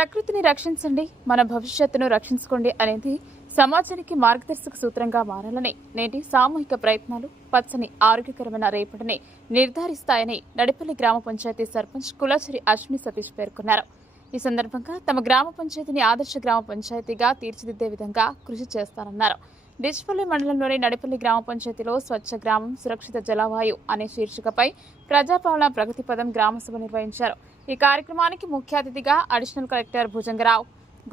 ప్రకృతిని రక్షించండి, మన భవిష్యత్తును రక్షించుకోండి అనేది సమాజానికి మార్గదర్శక సూత్రంగా మారాలని నేటి సామూహిక ప్రయత్నాలు పచ్చని ఆరోగ్యకరమైన రేపటిని నిర్ధారిస్తాయని నడిపల్లి గ్రామ పంచాయతీ సర్పంచ్ కులచరి అశ్విని సతీష్ పేర్కొన్నారు. ఈ సందర్భంగా తమ గ్రామ పంచాయతీని ఆదర్శ గ్రామ పంచాయతీగా తీర్చిదిద్దే విధంగా కృషి చేస్తారన్నారు. డిచ్పల్లి మండలంలోని నడిపల్లి గ్రామ పంచాయతీలో స్వచ్ఛ గ్రామం సురక్షిత జలవాయు అనే శీర్షికపై ప్రజాపాలన ప్రగతి పదం గ్రామసభ నిర్వహించారు. ఈ కార్యక్రమానికి ముఖ్య అతిథిగా అడిషనల్ కలెక్టర్ భుజంగరావు,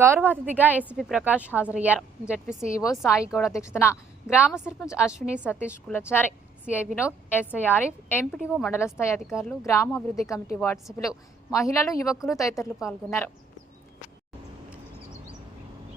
గౌరవ అతిథిగా ఏసీపీ ప్రకాష్ హాజరయ్యారు. జెడ్పీ సీఈఓ సాయి గౌడ అధ్యక్షతన గ్రామ sarpanch Ashwini Satish Kulachari, CI Vinod, SI Arif, MPTO మండల స్థాయి అధికారులు, గ్రామాభివృద్ధి కమిటీ వార్డు సభ్యులు, మహిళలు, యువకులు తదితరులు పాల్గొన్నారు.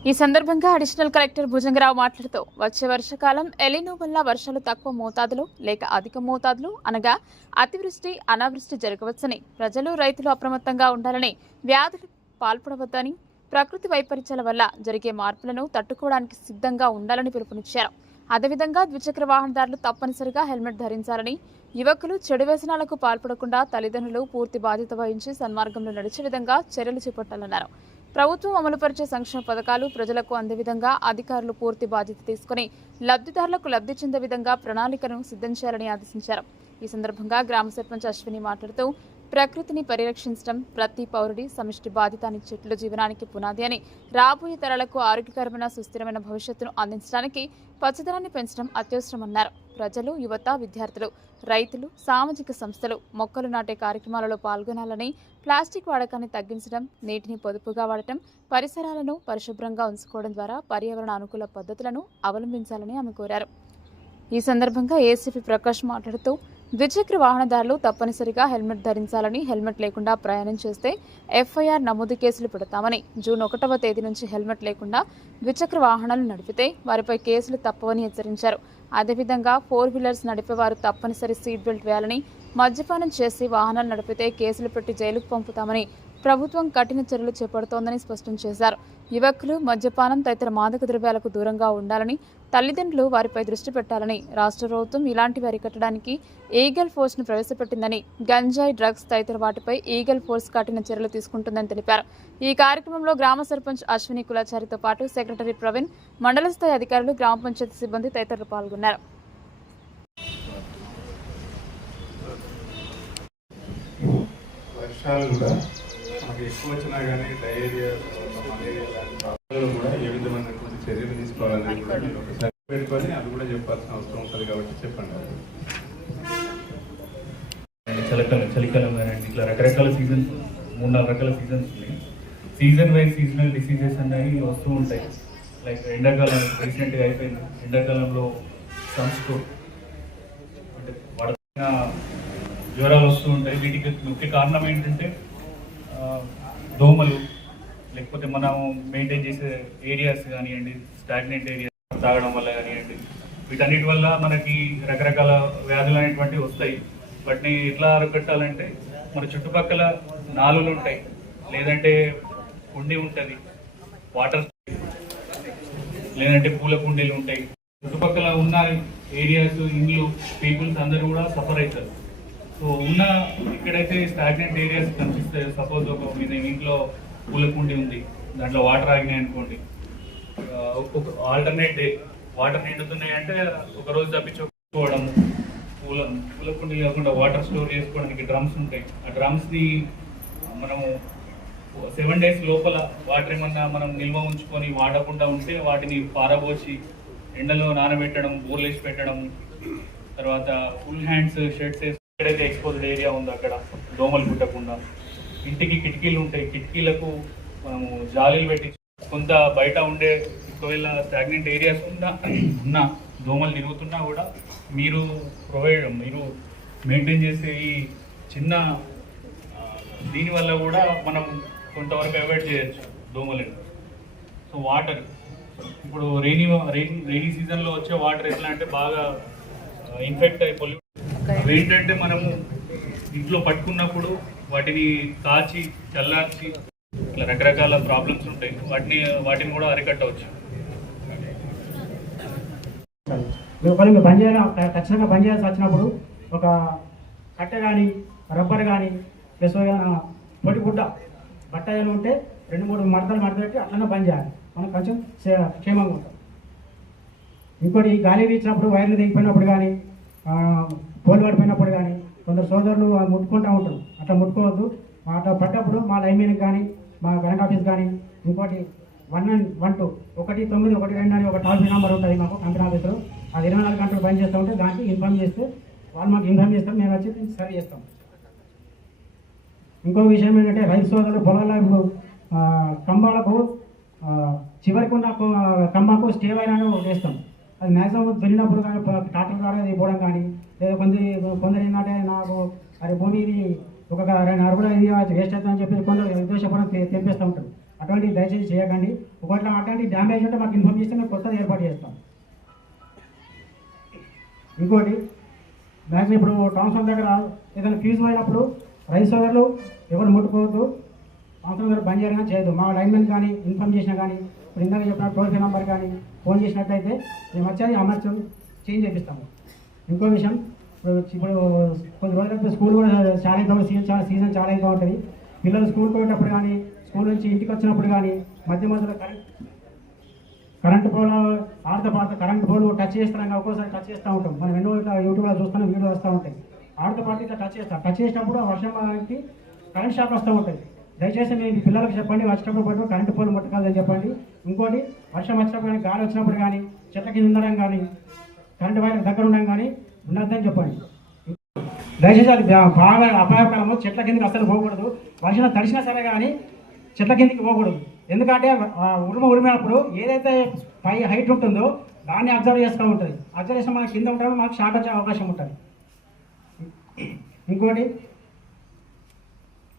ఈ సందర్భంగా అడిషనల్ కలెక్టర్ భుజంగరావు మాట్లాడుతూ వచ్చే వర్షాకాలం ఎలినో వల్ల వర్షాలు తక్కువ మోతాదులో లేక అధిక మోతాదులో అనగా అతివృష్టి అనావృష్టి జరగవచ్చని, ప్రజలు రైతులు అప్రమత్తంగా ఉండాలని, వ్యాధులు పాల్పడవద్దని, ప్రకృతి వైపరీత్యాల వల్ల జరిగే మార్పులను తట్టుకోవడానికి సిద్ధంగా ఉండాలని పిలుపునిచ్చారు. అదేవిధంగా ద్విచక్ర వాహనదారులు తప్పనిసరిగా హెల్మెట్ ధరించాలని, యువకులు చెడు వ్యసనాలకు పాల్పడకుండా తల్లిదండ్రులు పూర్తి బాధ్యత వహించి సన్మార్గంలో నడిచే విధంగా చర్యలు చేపట్టాలన్నారు. ప్రభుత్వం అమలుపరిచే సంక్షేమ పథకాలు ప్రజలకు అందే విధంగా అధికారులు పూర్తి బాధ్యత తీసుకుని లబ్ధిదారులకు లబ్ధి చెందే విధంగా ప్రణాళికను సిద్ధం చేయాలని ఆదేశించారు. ఈ సందర్భంగా గ్రామ సర్పంచ్ అశ్విని మాట్లాడుతూ ప్రకృతిని పరిరక్షించడం ప్రతి పౌరుడి సమిష్టి బాధ్యత అని, చెట్ల జీవనానికి పునాది అని, రాబోయే తరాలకు ఆరోగ్యకరమైన సుస్థిరమైన భవిష్యత్తును అందించడానికి పచ్చదనాన్ని పెంచడం అత్యవసరమన్నారు. ప్రజలు, యువత, విద్యార్థులు, రైతులు, సామాజిక సంస్థలు మొక్కలు నాటే కార్యక్రమాలలో పాల్గొనాలని, ప్లాస్టిక్ వాడకాన్ని తగ్గించడం, నీటిని పొదుపుగా వాడటం, పరిసరాలను పరిశుభ్రంగా ఉంచుకోవడం ద్వారా పర్యావరణ అనుకూల పద్ధతులను అవలంబించాలని ఆమె కోరారు. ఈ సందర్భంగా ఏసీపీ ప్రకాష్ మాట్లాడుతూ ద్విచక్ర వాహనదారులు తప్పనిసరిగా హెల్మెట్ ధరించాలని, హెల్మెట్ లేకుండా ప్రయాణం చేస్తే ఎఫ్ఐఆర్ నమోదు కేసులు పెడతామని, జూన్ 1వ తేదీ నుంచి హెల్మెట్ లేకుండా ద్విచక్ర వాహనాలు నడిపితే వారిపై కేసులు తప్పవని హెచ్చరించారు. అదేవిధంగా 4 వీలర్స్ నడిపేవారు తప్పనిసరి సీట్ బెల్ట్ వేయాలని, మద్యపానం చేసి వాహనాలు నడిపితే కేసులు పెట్టి జైలుకు పంపుతామని ప్రభుత్వం కఠిన చర్యలు చేపడుతోందని స్పష్టం చేశారు. యువకులు మద్యపానం తదితర మాదక ద్రవ్యాలకు దూరంగా ఉండాలని, తల్లిదండ్రులు వారిపై దృష్టి పెట్టాలని, రాష్ట్ర ప్రభుత్వం ఇలాంటివి అరికట్టడానికి ఈగల్ ఫోర్స్ను ప్రవేశపెట్టిందని, గంజాయి, డ్రగ్స్ తదితర వాటిపై ఈగల్ ఫోర్స్ కఠిన చర్యలు తీసుకుంటుందని తెలిపారు. ఈ కార్యక్రమంలో గ్రామ సర్పంచ్ అశ్విని కులాచారితో పాటు సెక్రటరీ ప్రవీణ్, మండల స్థాయి అధికారులు, గ్రామ పంచాయతీ సిబ్బంది తదితరులు పాల్గొన్నారు. ఎక్కువ వచ్చినా కానీ డయేరియా, మలేరియా లాంటి ప్రాబ్లంలో కూడా ఏ విధమైనటువంటి చర్యలు తీసుకోవాలని కూడా మీరు ఒకసారి పెట్టుకొని అది కూడా చెప్పాల్సిన అవసరం ఉంటుంది కాబట్టి చెప్పండి. చలికాలం కానివ్వండి, ఇట్లా రకరకాల సీజన్స్, 3-4 రకాల సీజన్స్ ఉన్నాయి. సీజన్ వైజ్ సీజనల్ డిసీజెస్ అనేవి వస్తూ ఉంటాయి. లైక్ ఎండాకాలం రీసెంట్గా అయిపోయింది. ఎండాకాలంలో సన్స్ట్రోక్ అంటే వాడిన జ్వరాలు వస్తూ ఉంటాయి. వీటికి ముఖ్య కారణం ఏంటంటే దోమలు, లేకపోతే మనం మెయింటైన్ చేసే ఏరియాస్ కానివ్వండి, స్టాగ్నెంట్ ఏరియా తాగడం వల్ల కానివ్వండి, వీటన్నిటి వల్ల మనకి రకరకాల వ్యాధులు అనేటువంటివి వస్తాయి. వాటిని ఎట్లా అరికట్టాలంటే మన చుట్టుపక్కల నాలులు ఉంటాయి, లేదంటే కుండీ ఉంటుంది, వాటర్ లేదంటే పూల కుండీలు ఉంటాయి. చుట్టుపక్కల ఉన్న ఏరియాస్, ఇండ్లు, పీపుల్స్ అందరూ కూడా సఫర్ అవుతారు. సో ఉన్న ఇక్కడైతే స్టాగ్నెంట్ ఏరియాస్ కనిపిస్తాయి. సపోజ్ ఒక మీద ఇంట్లో పూల కుండి ఉంది, దాంట్లో వాటర్ ఆగినాయి అనుకోండి, ఒక ఆల్టర్నేట్ డే వాటర్ నిండుతున్నాయి అంటే ఒకరోజు తప్పించుకోవడం, పూల కుండి కాకుండా వాటర్ స్టోర్ చేసుకోవడానికి డ్రమ్స్ ఉంటాయి. ఆ డ్రమ్స్ని మనము 7 days లోపల వాటర్ ఏమన్నా మనం నిల్వ ఉంచుకొని వాడకుండా ఉంటే వాటిని పారబోసి ఎండలో నానబెట్టడం, బోర్లేసి పెట్టడం, తర్వాత ఫుల్ హ్యాండ్స్, షర్ట్స్ వేసి ఎక్కడైతే ఎక్స్పోజ్డ్ ఏరియా ఉందో అక్కడ దోమలు పుట్టకుండా. ఇంటికి కిటికీలు ఉంటాయి, కిటికీలకు మనము జాలీలు పెట్టి కొంత బయట ఉండే ఒకవేళ స్టాగ్నెంట్ ఏరియాస్ ఉన్న దోమలు తిరుగుతున్నా కూడా మీరు మెయింటైన్ చేసే ఈ చిన్న దీనివల్ల కూడా మనం కొంతవరకు అవాయిడ్ చేయొచ్చు దోమలను. సో వాటర్ ఇప్పుడు రైనీ సీజన్లో వచ్చే వాటర్ ఎట్లా అంటే బాగా ఇన్ఫెక్ట్ అయి పొల్యూట్ ఏంటంటే మనము ఇంట్లో పట్టుకున్నప్పుడు వాటిని కాచి చల్లార్చి ఇట్లా రకరకాల ప్రాబ్లమ్స్ ఉంటాయి. వాటిని కూడా అరికట్టవచ్చు. మీరు బంద్ చేయాలి, ఖచ్చితంగా బంద్ చేయాల్సి వచ్చినప్పుడు ఒక కట్టె కానీ, రబ్బర్ కానీ, ప్లస్ పొడి గుడ్డ బట్ట ఉంటే 2-3 మడతలు పెట్టి అట్లనే బంద్ చేయాలి. మనకు కొంచెం క్షేమంగా ఉంటాం. ఇంకోటి ఈ గాలి వీచినప్పుడు వైర్లు దిగిపోయినప్పుడు కానీ పోలు పడిపోయినప్పుడు కానీ కొందరు సోదరులు ముట్టుకుంటూ ఉంటారు. అట్లా ముట్టుకోవద్దు. అట్లా పడ్డప్పుడు మా లైన్మెన్కి కానీ మా కరెంట్ ఆఫీస్ కానీ ఇంకోటి 112 1912 అని ఒక టోల్ ఫ్రీ నెంబర్ ఉంటుంది మాకు కంపెనీ ఆఫీసులో. అది 24 గంటలు బంద్ చేస్తూ ఉంటే దానికి ఇన్ఫార్మ్ చేస్తే వాళ్ళు మాకు ఇన్ఫార్మ్ చేస్తారు, మేము వచ్చి సరి చేస్తాం. ఇంకో విషయం ఏంటంటే రైతు సోదరులు పొలాల్లో ఇప్పుడు కంబాలకు చివరికి ఉన్న కంబాకు స్టే వైర్ అని వేస్తాం. అది మ్యాక్సిమం దున్నినప్పుడు కానీ ట్రాక్టర్ ద్వారా అది పోవడం కానీ లేదా కొందరు ఏంటంటే నాకు అది భూమి ఇది ఒక 2 అడుగులు ఇది వేస్ట్ అవుతుందని చెప్పి కొందరు ఉద్దేశపూర్వం తెంపేస్తూ ఉంటారు. అటువంటివి దయచేసి చేయకండి. ఒకవేళ అటువంటి డ్యామేజ్ ఉంటే మాకు ఇన్ఫార్మ్ చేస్తే మేము కొత్తది ఏర్పాటు చేస్తాం. ఇంకోటి మ్యాక్సిమం ఇప్పుడు ట్రాన్స్ఫార్మర్ దగ్గర ఏదైనా ఫ్యూజ్ పోయినప్పుడు రైతు సోదరులు ఎవరు ముట్టుకోవద్దు. ట్రాన్స్ఫార్మర్ దగ్గర బంద్ చేయడం చేయదు. మా లైన్మెన్ కానీ ఇన్ఫార్మ్ చేసినా కానీ ఇప్పుడు ఇందాక చెప్పిన టోల్ ఫ్రీ నెంబర్ కానీ ఫోన్ చేసినట్లయితే మేము వచ్చి అమర్చం చేంజ్ చేపిస్తాము. ఇంకో విషయం ఇప్పుడు కొన్ని రోజులైతే స్కూల్ కూడా చాలా అవుతుంది, సీజన్ చాలా అవుతూ ఉంటుంది. పిల్లలు స్కూల్కి పోయేటప్పుడు కానీ స్కూల్ నుంచి ఇంటికి వచ్చినప్పుడు కానీ మధ్యలో కరెంట్ పోల్ ఆడతో కరెంట్ పోల్ టచ్ చేస్తున్నాం. ఒక్కోసారి టచ్ చేస్తూ ఉంటాం. మనం ఎన్నో ఇట్లా యూట్యూబ్లో చూస్తున్నాం, వీడియో వస్తూ ఉంటాయి. ఆడతో పాటు ఇట్లా టచ్ చేసినప్పుడు ఆ వర్షంకి కరెంట్ షాక్ వస్తూ ఉంటుంది. దయచేసి మీ పిల్లలకు చెప్పండి, వచ్చేటప్పుడు పాటు కరెంటు పోల్ ముట్టకాలని చెప్పండి. ఇంకోటి వర్షం వచ్చినప్పుడు కానీ గాలి వచ్చినప్పుడు కానీ చెట్ల కింద ఉండడం కానీ కరెంటు వైర్ దగ్గర ఉండడం కానీ ఉండద్దని చెప్పండి. దయచేసి అది బాగా అపాయకరము. చెట్ల కిందకి అసలు పోకూడదు. వర్షం తడిసినా సరే కానీ చెట్ల కిందకి పోకూడదు. ఎందుకంటే ఉరిమినప్పుడు ఏదైతే పై హైట్ ఉంటుందో దాన్ని అబ్జర్వ్ చేస్తూ ఉంటుంది. అబ్జర్వ్ చేస్తే మనకి కింద ఉంటామో మనకు షాక్ వచ్చే అవకాశం ఉంటుంది. ఇంకోటి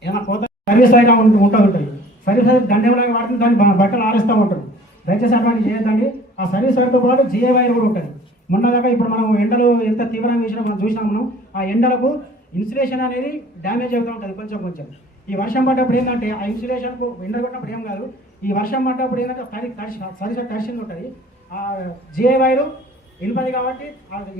ఏమైనా పోతే సర్వీస్ అయినా ఉంటుంది. సర్వీస్ అయితే దండేలాగా వాడుతుంది, దాన్ని బట్టలు ఆరేస్తూ ఉంటారు. దయచేసి అటువంటి చేయొద్దండి. ఆ సర్వీస్ వైర్తో పాటు జిఏ వైర్ కూడా ఉంటుంది. మొన్నదాకా ఇప్పుడు మనం ఎండలు ఎంత తీవ్రంగా వేసినా మనం చూసినాం. మనం ఆ ఎండలకు ఇన్సులేషన్ అనేది డ్యామేజ్ అవుతూ ఉంటుంది కొంచెం. ఈ వర్షం పడ్డప్పుడు ఏంటంటే ఆ ఇన్సులేషన్కు ఎండ కొట్టినప్పుడు ఏం కాదు. ఈ వర్షం పడ్డప్పుడు ఏంటంటే సరిసరి తడిసింది ఉంటుంది. ఆ జిఐ వైరు ఇనుపది కాబట్టి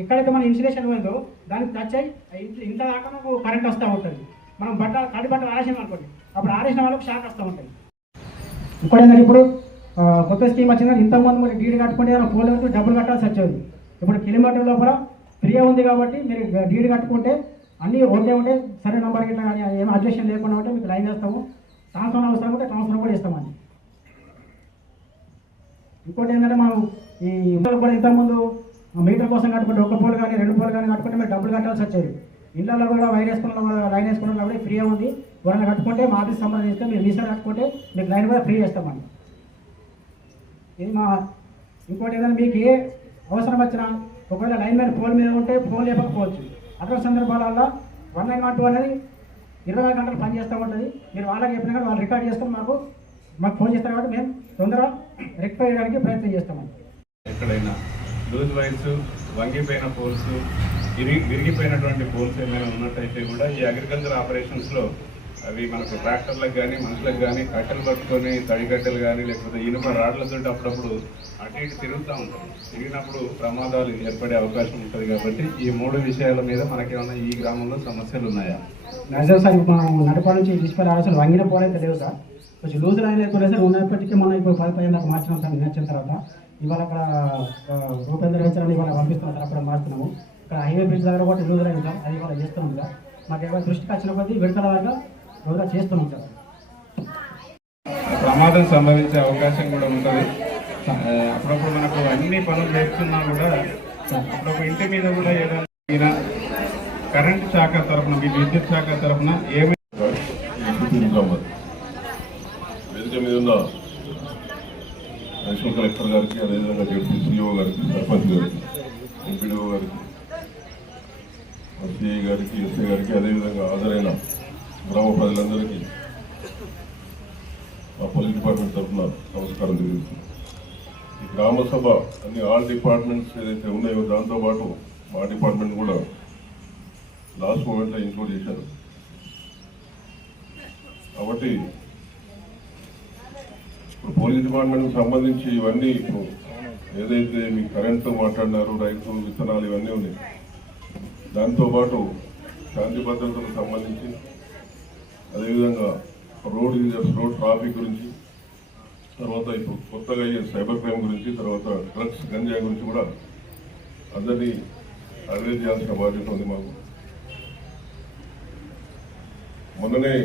ఎక్కడైతే మన ఇన్సులేషన్ పోయిందో దానికి టచ్ అయ్యి ఇంత దాకా మనకు కరెంట్ వస్తూ ఉంటుంది. మనం తడి బట్టలు ఆరేసాం అనుకోండి, అప్పుడు ఆరేసిన వాళ్ళకి షాక్ వస్తూ ఉంటుంది. ఇంకోటి ఏంటంటే ఇప్పుడు కొత్త స్కీమ్ వచ్చింది. ఇంతకుముందు మీరు డీడీ కట్టుకుంటే పోల్ డబ్బులు కట్టాల్సి వచ్చేది. ఇప్పుడు కిలోమీటర్ లోపల ఫ్రీ ఉంది కాబట్టి మీరు డీడీ కట్టుకుంటే అన్నీ ఓకే ఉంటే సరే నెంబర్ గిట్లా కానీ ఏం అడ్జస్షన్ లేకుండా ఉంటే మీకు లైన్ వేస్తాము. ట్రాన్స్ఫర్ అవసరం ఉంటే ట్రాన్స్ఫర్ కూడా ఇస్తామండి. ఇంకోటి ఏంటంటే మనం ఈ ఇంట్లో కూడా ఇంతకుముందు మీటర్ కోసం కట్టుకుంటే 1 పోల్ కానీ 2 పోల్ కానీ కట్టుకుంటే మీరు డబ్బులు కట్టాల్సి వచ్చేది. ఇళ్ళలో కూడా లైన్ వేసుకున్న కూడా ఫ్రీ ఉంది. ఎవరైనా కట్టుకుంటే మా ఆఫీస్ సంబంధిస్తే మీరు మీసారి కట్టుకుంటే మీకు లైన్ కూడా ఫ్రీ చేస్తామండి. ఇది మా ఇంకోటి ఏదైనా మీకు ఏ అవసరం వచ్చినా ఒకవేళ లైన్ మీద పోల్ మీద ఉంటే ఫోన్ లేకపోవచ్చు. అటువంటి సందర్భాలలో 192 అనేది 24 గంటలు పనిచేస్తూ ఉంటుంది. మీరు వాళ్ళకి చెప్పినా కానీ వాళ్ళు రికార్డ్ చేసుకొని మాకు ఫోన్ చేస్తారు కాబట్టి మేము తొందరగా రెక్టిఫై చేయడానికి ప్రయత్నం చేస్తామండి. ఎక్కడైనా లూజ్ వైర్స్, వంగిపోయిన పోల్స్, విరిగిపోయినటువంటి పోల్స్ ఏమైనా ఉన్నట్టయితే కూడా ఈ అగ్రికల్చర్ ఆపరేషన్స్లో అవి మనకు ట్రాక్టర్లకు కానీ మనుషులకు కానీ కట్టెలు పట్టుకొని తడి కట్టెలు కానీ లేకపోతే ఇనుప రాడ్లతో అప్పుడప్పుడు అటు ఇటు తిరుగుతూ ఉంటాం. తిరిగినప్పుడు ప్రమాదాలు ఏర్పడే అవకాశం ఉంటుంది. కాబట్టి ఈ 3 విషయాల మీద మనకేమన్నా ఈ గ్రామంలో సమస్యలు ఉన్నాయా? నిజం సార్, మనం నడప నుంచి డిస్ప్లే అసలు వంగిన పోలైతే లేవు సార్. కొంచెం లూజ్ లైన్ అయితే సార్ ఉన్నప్పటికీ మనం ఇప్పుడు 10 దాకా మార్చినాం సార్. నచ్చిన తర్వాత ఇవాళ అక్కడ రూపేంద్ర వెంచరాన్ని ఇవాళ పంపిస్తున్నాం సార్. అక్కడ మార్చున్నాము. ఇక్కడ హైవే బ్రిడ్జ్ దగ్గర కూడా లూజ్ లైన్ సార్, అది ఇవాళ చేస్తున్నాం సార్. మాకు ఎవరు దృష్టికి వచ్చిన కొద్దీ విడతల వల్ల రోజుగా చేస్తున్నాం సార్. ప్రమాదం సంభవించే అవకాశం కూడా ఉంటుంది. అప్పుడప్పుడు మనకు అన్ని పనులు చేస్తున్నా కూడా అప్పుడప్పుడు ఇంటి మీద కూడా ఏదైనా కరెంట్ శాఖ తరఫున మీ విద్యుత్ శాఖ తరఫున ఏమి వేదిక మీద ఉన్న నేషనల్ కలెక్టర్ గారికి, అదేవిధంగా డిప్యూటీ సిఇఓ గారికి, సర్పంచ్ గారికి, ఎంపీడీఓ గారికి, సిఐ గారికి, ఎస్ఐ గారికి, అదేవిధంగా హాజరైన గ్రామ ప్రజలందరికీ మా పోలీస్ డిపార్ట్మెంట్ తరఫున నమస్కారం తెలియజేస్తున్నాం. ఈ గ్రామ సభ అన్ని ఆల్ డిపార్ట్మెంట్స్ ఏదైతే ఉన్నాయో దాంతోపాటు మా డిపార్ట్మెంట్ కూడా లాస్ట్ మూమెంట్లో ఇంక్లూడ్ చేశారు. కాబట్టి ఇప్పుడు పోలీస్ డిపార్ట్మెంట్కి సంబంధించి ఇవన్నీ ఇప్పుడు ఏదైతే మీ కరెంటు మాట్లాడినారు, రైతు విత్తనాలు ఇవన్నీ ఉన్నాయి. దాంతోపాటు శాంతి భద్రతలకు సంబంధించి, అదేవిధంగా రోడ్ యూజర్స్, రోడ్ ట్రాఫిక్ గురించి తర్వాత ఇప్పుడు కొత్తగా అయ్యే సైబర్ క్రైమ్ గురించి, తర్వాత డ్రగ్స్ గంజాయి గురించి కూడా అందరినీ అవేర్ చేయాల్సిన బాధ్యత ఉంది మాకు. మొన్ననే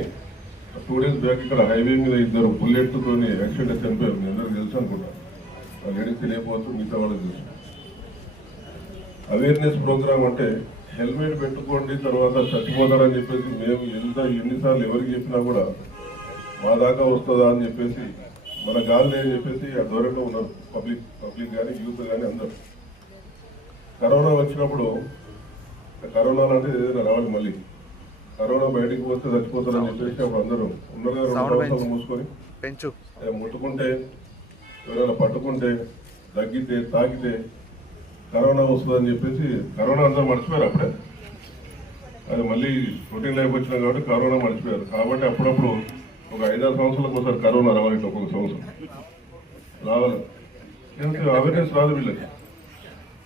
2 days బ్యాక్ ఇక్కడ హైవే మీద 2 బుల్లెట్తో యాక్సిడెంట్ చనిపోయారు. మీ అందరికీ తెలుసు అనుకుంటా, ఆ లేడీస్ తెలియకపోవచ్చు, మిగతా వాళ్ళకి తెలుసు. అవేర్నెస్ ప్రోగ్రామ్ అంటే హెల్మెట్ పెట్టుకోండి తర్వాత చచ్చిపోతారని చెప్పేసి మేము ఎన్నిసార్లు ఎవరికి చెప్పినా కూడా మా దాకా వస్తుందా అని చెప్పేసి మన గాలి అని చెప్పేసి ఆ దూరంగా ఉన్నారు పబ్లిక్ కానీ యూత్ కానీ అందరూ. కరోనా వచ్చినప్పుడు కరోనా లాంటిది ఏదైనా రావాలి, మళ్ళీ కరోనా బయటికి వస్తే చచ్చిపోతారని చెప్పేసి అప్పుడు అందరూ ఉన్నారు కదా, 2 సంవత్సరాలు మూసుకొని ముట్టుకుంటే ఎవరైనా పట్టుకుంటే తగ్గితే తాగితే కరోనా వస్తుందని చెప్పేసి కరోనా అందరూ మర్చిపోయారు. అప్పుడే అది మళ్ళీ రొటీన్ లైఫ్ వచ్చినా కాబట్టి కరోనా మర్చిపోయారు. కాబట్టి అప్పుడప్పుడు ఒక 5-6 సంవత్సరాలకు ఒకసారి కరోనా రావాలి, ఒక్కొక్క సంవత్సరం రావాలి. అవేర్నెస్ రాదు వీళ్ళకి.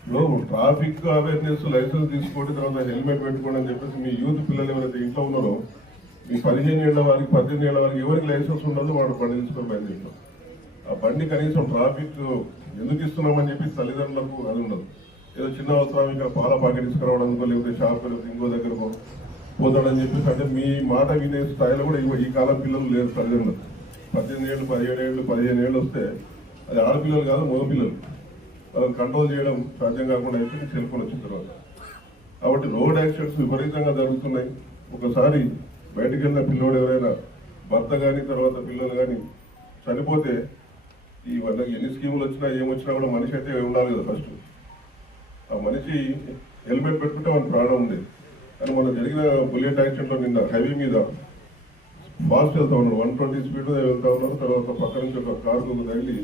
ఇప్పుడు ట్రాఫిక్ అవేర్నెస్ లైసెన్స్ తీసుకోండి తర్వాత హెల్మెట్ పెట్టుకోండి అని చెప్పేసి మీ యూత్ పిల్లలు ఎవరైతే ఇంట్లో ఉన్నారో మీ 15 ఏళ్ల వారికి 18 ఏళ్ల వారికి ఎవరికి లైసెన్స్ ఉండదు, వాడు బండి తీసుకొని బయలుదేరుతాం. ఆ బండి కనీసం ట్రాఫిక్ ఎందుకు ఇస్తున్నామని చెప్పి తల్లిదండ్రులకు అది ఉండదు. ఏదో చిన్న అవసరం ఇక్కడ పాల ప్యాకెట్ తీసుకురావడానికి లేకపోతే షాప్ ఇంకో దగ్గరకు పోతాడని చెప్పేసి, అంటే మీ మాట వినే స్థాయిలో కూడా ఈ కాలం పిల్లలు లేరు. తల్లిదండ్రులు 18 ఏళ్ళు 17 ఏళ్ళు 15 ఏళ్ళు వస్తే అది ఆడపిల్లలు కాదు, మగ పిల్లలు. వాళ్ళని కంట్రోల్ చేయడం సాధ్యం కాకుండా అయితే సెల్ ఫోన్ వచ్చిన తర్వాత. కాబట్టి రోడ్ యాక్సిడెంట్స్ విపరీతంగా జరుగుతున్నాయి. ఒకసారి బయటకు వెళ్ళిన పిల్లోడు ఎవరైనా భర్త కానీ తర్వాత పిల్లలు కానీ చనిపోతే ఈ వాళ్ళకి ఎన్ని స్కీములు వచ్చినా ఏమొచ్చినా కూడా మనిషి అయితే ఉండాలి కదా. ఫస్ట్ ఆ మనిషి హెల్మెట్ పెట్టుకుంటే మన ప్రాణం ఉంది. కానీ మొన్న జరిగిన బుల్లెట్ యాక్సిడెంట్లో నిన్న హైవే మీద ఫాస్ట్ వెళ్తా ఉన్నారు, 120 స్పీడ్ వెళ్తా ఉన్నారు. తర్వాత పక్క నుంచి ఒక కారు తగిలి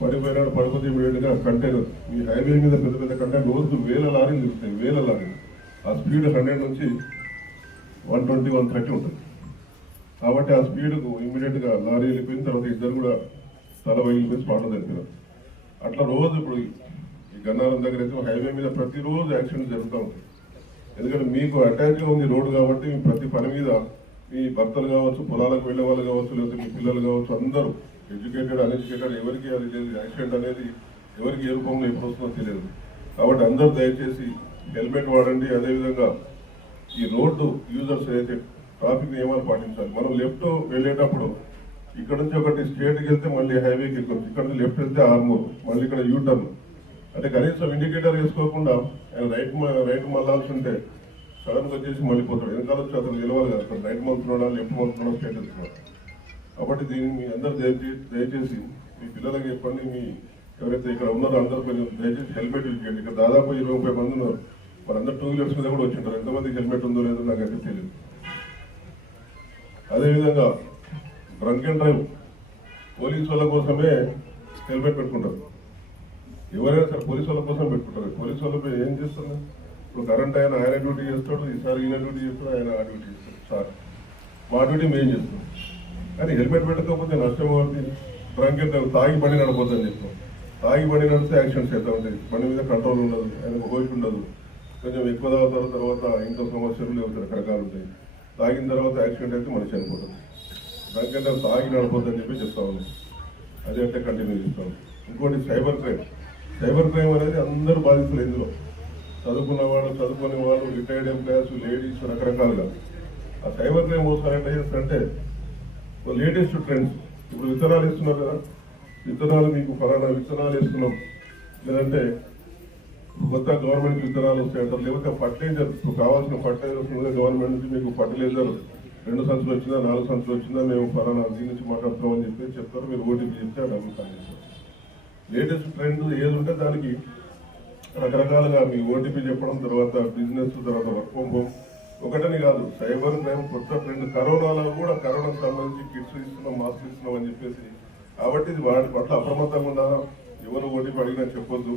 పడిపోయినాడు. పడిపోతే ఇమీడియట్గా కంటైనర్, ఈ హైవే మీద పెద్ద పెద్ద కంటైనర్ రోజు 1000 లారీలు తిరుగుతాయి, 1000 లారీలు. ఆ స్పీడ్ 100 నుంచి 120, 130 ఉంటుంది. కాబట్టి ఆ స్పీడ్కు ఇమీడియట్గా లారీ వెళ్ళిపోయిన తర్వాత ఇద్దరు కూడా తల పగిలిపోయి స్పాట్లో చనిపోయినారు. అట్లా రోజు ఇప్పుడు ఈ గన్నారం దగ్గర అయితే హైవే మీద ప్రతిరోజు యాక్సిడెంట్ జరుగుతూ ఉంటాయి. ఎందుకంటే మీకు అటాచ్గా ఉంది రోడ్డు కాబట్టి మీ ప్రతి పని మీద మీ భర్తలు కావచ్చు, పొలాలకు వెళ్ళే వాళ్ళు కావచ్చు, లేకపోతే మీ పిల్లలు కావచ్చు, అందరూ ఎడ్యుకేటెడ్ అన్ఎడ్యుకేటెడ్ ఎవరికి అది లేదు. యాక్సిడెంట్ అనేది ఎవరికి ఏ రూపంలో ఎప్పుడు వస్తుందో తెలియదు. కాబట్టి అందరూ దయచేసి హెల్మెట్ వాడండి. అదేవిధంగా ఈ రోడ్డు యూజర్స్ అయితే ట్రాఫిక్ నియమాలు పాటించాలి. మనం లెఫ్ట్ వెళ్ళేటప్పుడు ఇక్కడ నుంచి ఒకటి స్ట్రేట్కి వెళ్తే మళ్ళీ హైవేకి ఎక్కువచ్చు, ఇక్కడ నుంచి లెఫ్ట్ వెళ్తే ఆర్మూర్, మళ్ళీ ఇక్కడ యూటర్న్. అంటే కనీసం ఇండికేటర్ వేసుకోకుండా ఆయన రైట్ మళ్ళాల్సి ఉంటే సడన్గా వచ్చేసి మళ్ళీ పోతాడు. వెనకాల వచ్చి అతను నిలవాలి కదా, అక్కడ రైట్ మలుతున్నాడా లెఫ్ట్ మలుతున్నాడా స్ట్రేట్ వెళ్తున్నాడు. కాబట్టి దీన్ని మీ అందరూ దయచేసి మీ పిల్లలకి చెప్పండి. మీ ఎవరైతే ఇక్కడ ఉన్నారో అందరూ కొంచెం దయచేసి హెల్మెట్ యూజ్ చేయండి. ఇక్కడ దాదాపు 20-30 మంది ఉన్నారు. వాళ్ళందరూ 2 వీలర్స్ మీద కూడా వచ్చింటారు. ఎంతమందికి హెల్మెట్ ఉందో లేదో నాకైతే తెలియదు. అదేవిధంగా డ్రంక్ అండ్ డ్రైవ్ పోలీసు వాళ్ళ కోసమే హెల్మెట్ పెట్టుకుంటారు. ఎవరైనా సరే పోలీసు వాళ్ళ కోసం పెట్టుకుంటారు. పోలీసు వాళ్ళు ఏం చేస్తున్నారు? ఇప్పుడు కరెంట్ ఆయన డ్యూటీ చేస్తాడు, ఈసారి ఈయన డ్యూటీ చేస్తాడు, ఆయన ఆ డ్యూటీ చేస్తాడు. సార్ మా డ్యూటీ మేము చేస్తాం. కానీ హెల్మెట్ పెట్టకపోతే నష్టం అవుతుంది. డ్రంక్ అండ్ డ్రైవ్ తాగి బండి నడపొద్దని చెప్తాం. తాగి బండి నడిస్తే యాక్సిడెంట్స్ అవుతా ఉంటాయి. బండి మీద కంట్రోల్ ఉండదు, ఆయనకు హోష్ ఉండదు. కొంచెం ఎక్కువ తాగుతారు, తర్వాత ఇంట్లో సమస్యలు లేకపోతే రకరకాలు ఉంటాయి. తాగిన తర్వాత యాక్సిడెంట్ అయితే మనిషి చనిపోతుంది. డ్రంక్ అండ్ డ్రైవ్ తాగి నడపొద్దని చెప్పి చెప్తా ఉన్నాం. అదే అంటే కంటిన్యూ చేస్తాం. ఇంకోటి సైబర్ క్రైమ్. సైబర్ క్రైమ్ అనేది అందరూ బాధితులు. ఇందులో చదువుకునే వాళ్ళు, రిటైర్డ్ ఎంప్లాయర్స్, లేడీస్, రకరకాలుగా. ఆ సైబర్ క్రైమ్ ఒకసారి ఎట్లా చేస్తారంటే లేటెస్ట్ ట్రెండ్స్. ఇప్పుడు విత్తనాలు ఇస్తున్నారు కదా, విత్తనాలు మీకు ఫలానా విత్తనాలు ఇస్తున్నాం, లేదంటే కొత్త గవర్నమెంట్ విత్తనాలు వస్తాయంటారు, లేకపోతే ఫర్టిలైజర్ కావాల్సిన ఫర్టిలైజర్స్ గవర్నమెంట్ నుంచి మీకు ఫర్టిలైజర్ 2 సంచులు వచ్చిందా 4 సంచులు వచ్చిందా మేము ఫలానా దీని నుంచి మాట్లాడుతున్నామని చెప్పి చెప్తారు. మీరు ఓటీపీ చెప్తే డబ్బులు కాల్ చేస్తారు. లేటెస్ట్ ట్రెండ్ ఏది ఉంటే దానికి రకరకాలుగా మీ ఓటీపీ చెప్పడం, తర్వాత బిజినెస్, తర్వాత వర్క్ ఫ్రమ్ హోమ్ ఒకటని కాదు. సైబర్ క్రైమ్ కొత్త ట్రెండ్. కరోనాలో కూడా కరోనాకు సంబంధించి కిట్స్ ఇస్తున్నాం, మాస్క్ ఇస్తున్నాం అని చెప్పేసి. కాబట్టి ఇది వాటి పట్ల అప్రమత్తంగా ఉండాలా. ఎవరు ఓటీపీ అడిగినా చెప్పొద్దు.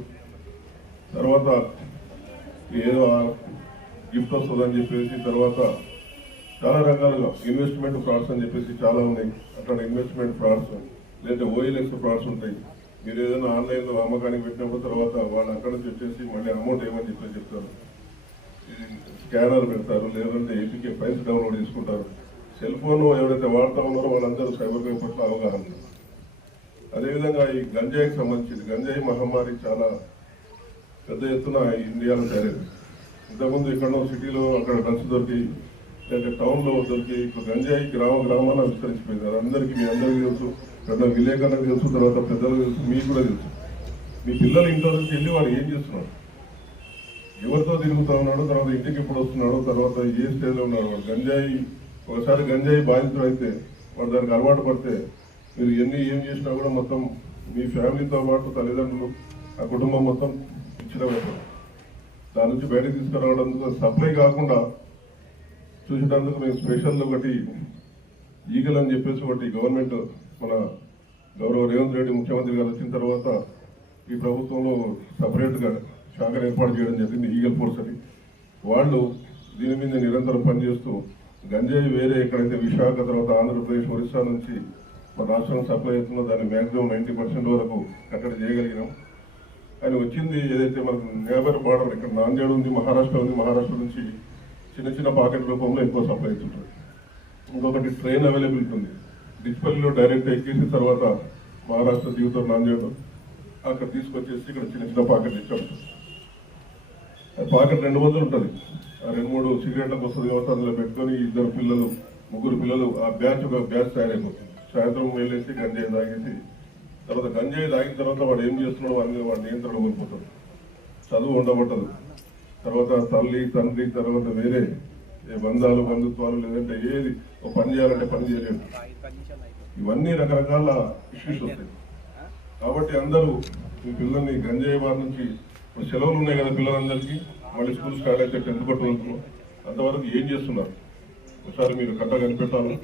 తర్వాత ఏదో గిఫ్ట్ వస్తుందని చెప్పేసి, తర్వాత చాలా రకాలుగా ఇన్వెస్ట్మెంట్ ఫ్రాడ్స్ అని చెప్పేసి చాలా ఉన్నాయి. అట్లా ఇన్వెస్ట్మెంట్ ఫ్రాడ్స్ లేదంటే ఓఎల్ఎక్స్ ఫ్రాడ్స్ ఉంటాయి. మీరు ఏదైనా ఆన్లైన్లో అమ్మకానికి పెట్టినప్పుడు తర్వాత వాళ్ళు అక్కడ నుంచి వచ్చేసి మళ్ళీ అమౌంట్ ఏమని చెప్పేసి చెప్తారు. స్కానర్ పెడతారు, లేదంటే ఏపీకే ఫైల్స్ డౌన్లోడ్ చేసుకుంటారు. సెల్ ఫోన్ ఎవరైతే వాడుతూ ఉన్నారో వాళ్ళందరూ సైబర్ క్రైమ్ పట్ల అవగాహన. అదేవిధంగా ఈ గంజాయికి సంబంధించి గంజాయి మహమ్మారి చాలా పెద్ద ఎత్తున ఇండియాలో తయారైంది. ఇంతకుముందు ఎక్కడో సిటీలో అక్కడ డ్రగ్స్ దొరికి లేదంటే టౌన్లో దొరికి ఇప్పుడు గంజాయి గ్రామాన విస్తరించిపోయింది. అది అందరికీ మీ అందరికీ తెలుసు, పెద్ద విలేకరులకు తెలుసు, తర్వాత పెద్దలకు తెలుసు, మీకు కూడా తెలుసు. మీ పిల్లలు ఇంట్లో నుంచి వెళ్ళి వాడు ఏం చేస్తున్నాడు, ఎవరితో తిరుగుతూ ఉన్నాడు, తర్వాత ఇంటికి ఎప్పుడు వస్తున్నాడు, తర్వాత ఏ స్టేజ్లో ఉన్నాడు వాడు. గంజాయి ఒకసారి గంజాయి బాధితుడు అయితే వాడు దానికి అలవాటు పడితే మీరు ఏం చేసినా కూడా మొత్తం మీ ఫ్యామిలీతో పాటు తల్లిదండ్రులు ఆ కుటుంబం మొత్తం ఇచ్చినవైపోతుంది. దాని నుంచి బయటకు తీసుకురావడానికి సప్లై కాకుండా చూసేటందుకు మేము స్పెషల్ ఒకటి ఈగల్ అని చెప్పేసి ఒకటి గవర్నమెంట్ మన గౌరవ రేవంత్ రెడ్డి ముఖ్యమంత్రి గారు వచ్చిన తర్వాత ఈ ప్రభుత్వంలో సపరేట్గా శాఖను ఏర్పాటు చేయడం జరిగింది, ఈగల్ ఫోర్స్ అని. వాళ్ళు దీని మీద నిరంతరం పనిచేస్తూ గంజాయి వేరే ఎక్కడైతే విశాఖ తర్వాత ఆంధ్రప్రదేశ్ ఒరిస్సా నుంచి మన రాష్ట్రం సప్లై అవుతుందో దాన్ని మ్యాక్సిమం 90% వరకు కట్టడి చేయగలిగినాం. కానీ వచ్చింది ఏదైతే మనకు నేబర్ బార్డర్ ఇక్కడ నాందేడ్ ఉంది, మహారాష్ట్ర ఉంది, మహారాష్ట్ర నుంచి చిన్న చిన్న పాకెట్ రూపంలో ఎక్కువ సప్లై అవుతుంటుంది. ఇంకొకటి ట్రైన్ అవైలబిలిటీ ఉంది, డిస్పల్లిలో డైరెక్ట్ ఎక్కేసిన తర్వాత మహారాష్ట్ర దిగుతారు నాందేడ్, అక్కడ తీసుకొచ్చేసి ఇక్కడ చిన్న చిన్న పాకెట్ ఇచ్చాడు. పాకెట్ 200 ఉంటుంది, ఆ 2-3 సిగరెట్లకు వస్తుంది కాబట్టి అందులో పెట్టుకొని 2-3 పిల్లలు ఆ ఒక బ్యాచ్ తయారైపోతుంది. సాయంత్రం వెళ్ళేసి గంజాయి తాగేసి తర్వాత గంజాయి తాగిన తర్వాత వాడు ఏం చేస్తున్నాడో అన్ని వాడు నియంత్రణ కోల్పోతాడు, చదువు ఉండబట్టదు, తర్వాత తల్లి తండ్రి తర్వాత వేరే బంధాలు బంధుత్వాలు లేదంటే ఏది ఒక పని చేయాలంటే పని చేయలేదు. ఇవన్నీ రకరకాల ఇష్యూస్ వస్తాయి. కాబట్టి అందరూ మీ పిల్లల్ని గంజాయి బారి నుంచి ఇప్పుడు సెలవులు ఉన్నాయి కదా పిల్లలందరికీ, మళ్ళీ స్కూల్ స్టార్ట్ అయితే 10th పట్టుకుంటున్నాం, అంతవరకు ఏం చేస్తున్నారు ఒకసారి మీరు కట్ట కనిపెట్టాలి.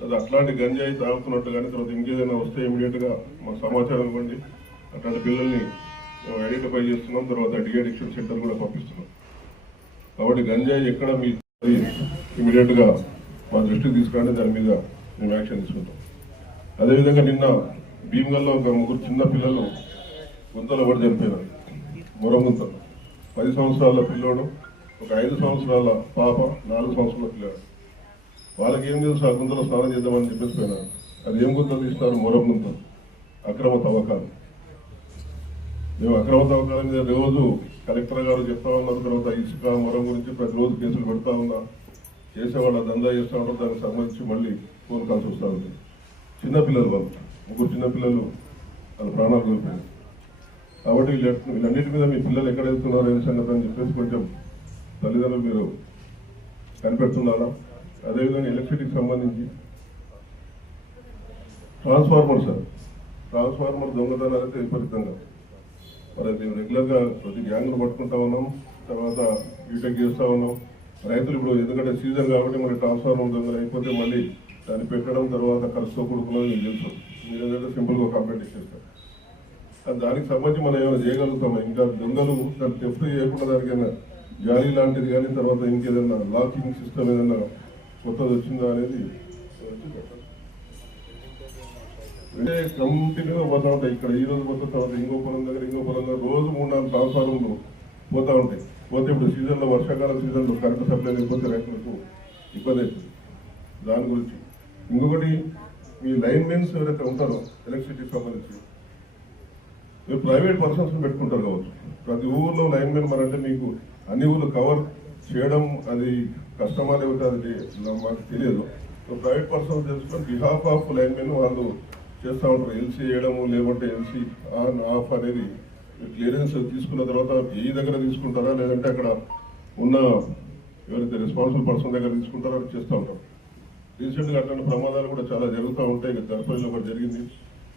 లేదా అట్లాంటి గంజాయి తాగుతున్నట్టు కానీ తర్వాత ఇంకేదైనా వస్తే ఇమీడియట్గా మాకు సమాచారం ఇవ్వండి. అట్లాంటి పిల్లల్ని మేము ఐడెంటిఫై చేస్తున్నాం, తర్వాత డిఅడిక్షన్ సెంటర్ కూడా పంపిస్తున్నాం. కాబట్టి గంజాయి ఎక్కడ మీ ఇమీడియట్గా మా దృష్టికి తీసుకురండి, దాని మీద మేము యాక్షన్ తీసుకుంటాం. అదేవిధంగా నిన్న భీమగల్లో ఒక 3 చిన్న పిల్లలు గుంతలో పడి చనిపోయినారు. మురగుంత 10 సంవత్సరాల పిల్లోడు, ఒక 5 సంవత్సరాల పాప, 4 సంవత్సరాల పిల్లాడు. వాళ్ళకి ఏం తెలుసు ఆ గుంతలో స్నానం చేద్దామని చెప్పేసి పోయినారు. అది ఏం గుంతలు తీస్తున్నారు, మురగుంత అక్రమ తవ్వకాలు. మేము అక్రమ తవ్వకాల మీద రోజు కలెక్టర్ గారు చెప్తా ఉన్నారు, తర్వాత ఇసుక మొరం గురించి ప్రతిరోజు కేసులు పెడతా ఉన్నా, చేసేవాళ్ళ దందా చేస్తూ ఉంటారు. దానికి సంబంధించి మళ్ళీ ఫోన్ కాల్స్ వస్తూ ఉంటాయి. చిన్నపిల్లలు వాళ్ళు 3 చిన్నపిల్లలు వాళ్ళ ప్రాణాలు కోల్పోయారు. కాబట్టి వీళ్ళన్నిటి మీద మీ పిల్లలు ఎక్కడ వెళ్తున్నారు అనే సంగతి అని చెప్పేసి కొంచెం తల్లిదండ్రులు మీరు కనిపెడుతున్నారా. అదేవిధంగా ఎలక్ట్రిసిటీకి సంబంధించి ట్రాన్స్ఫార్మర్ దొంగతనాలు అయితే విపరీతంగా మరి మేము రెగ్యులర్గా ప్రతి గ్యాంగ్ను పట్టుకుంటా ఉన్నాం, తర్వాత బీటెక్ చేస్తూ ఉన్నాం. రైతులు ఇప్పుడు ఎందుకంటే సీజన్ కాబట్టి మరి ట్రాన్స్ఫార్మర్ దొంగలు అయిపోతే మళ్ళీ దాన్ని పెట్టడం తర్వాత ఖర్చుతో కూడుకున్నది మీకు తెలుసు. మీరు ఏంటంటే సింపుల్గా కంప్లైంట్ ఇచ్చేస్తారు. దానికి సంబంధించి మనం ఏమైనా చేయగలుగుతామా, ఇంకా దొంగలు దాన్ని టెస్ట్ చేయకుండా దానికి ఏమైనా జాలీ లాంటిది కానీ తర్వాత ఇంకేదైనా లాకింగ్ సిస్టమ్ ఏదైనా కొత్తది వచ్చిందా అనేది అంటే కంటిన్యూగా పోతా ఉంటాయి. ఇక్కడ ఈ రోజు పోతే తర్వాత ఇంకో పొలం దగ్గర రోజు 3-4 ట్రాన్స్ఫార్మర్లు పోతూ ఉంటాయి. పోతే ఇప్పుడు సీజన్లో వర్షాకాలం సీజన్లో కరెంటు సప్లై లేకపోతే రైతులకు ఇబ్బంది అవుతుంది. దాని గురించి ఇంకొకటి మీ లైన్ మెన్స్ ఎవరైతే ఉంటారో ఎలక్ట్రిసిటీకి సంబంధించి మీరు ప్రైవేట్ పర్సన్స్ పెట్టుకుంటారు కావచ్చు. ప్రతి ఊర్లో లైన్ మెన్ మరి అంటే మీకు అన్ని ఊర్లు కవర్ చేయడం అది కష్టమా లేకపోతే అది మాకు తెలియదు. ప్రైవేట్ పర్సన్స్ తెలుసుకొని బిహాఫ్ ఆఫ్ లైన్ మెన్ వాళ్ళు చేస్తూ ఉంటారు. ఎల్సీ చేయడము లేకుంటే ఎల్సీ ఆన్ ఆఫ్ అనేది క్లియరెన్స్ తీసుకున్న తర్వాత ఏ దగ్గర తీసుకుంటారా లేదంటే అక్కడ ఉన్న ఎవరైతే రెస్పాన్సిబుల్ పర్సన్ దగ్గర తీసుకుంటారో అది చేస్తూ ఉంటారు. రీసెంట్గా అట్లాంటి ప్రమాదాలు కూడా చాలా జరుగుతూ ఉంటాయి. దర్పల్లిలో ఒకటి జరిగింది,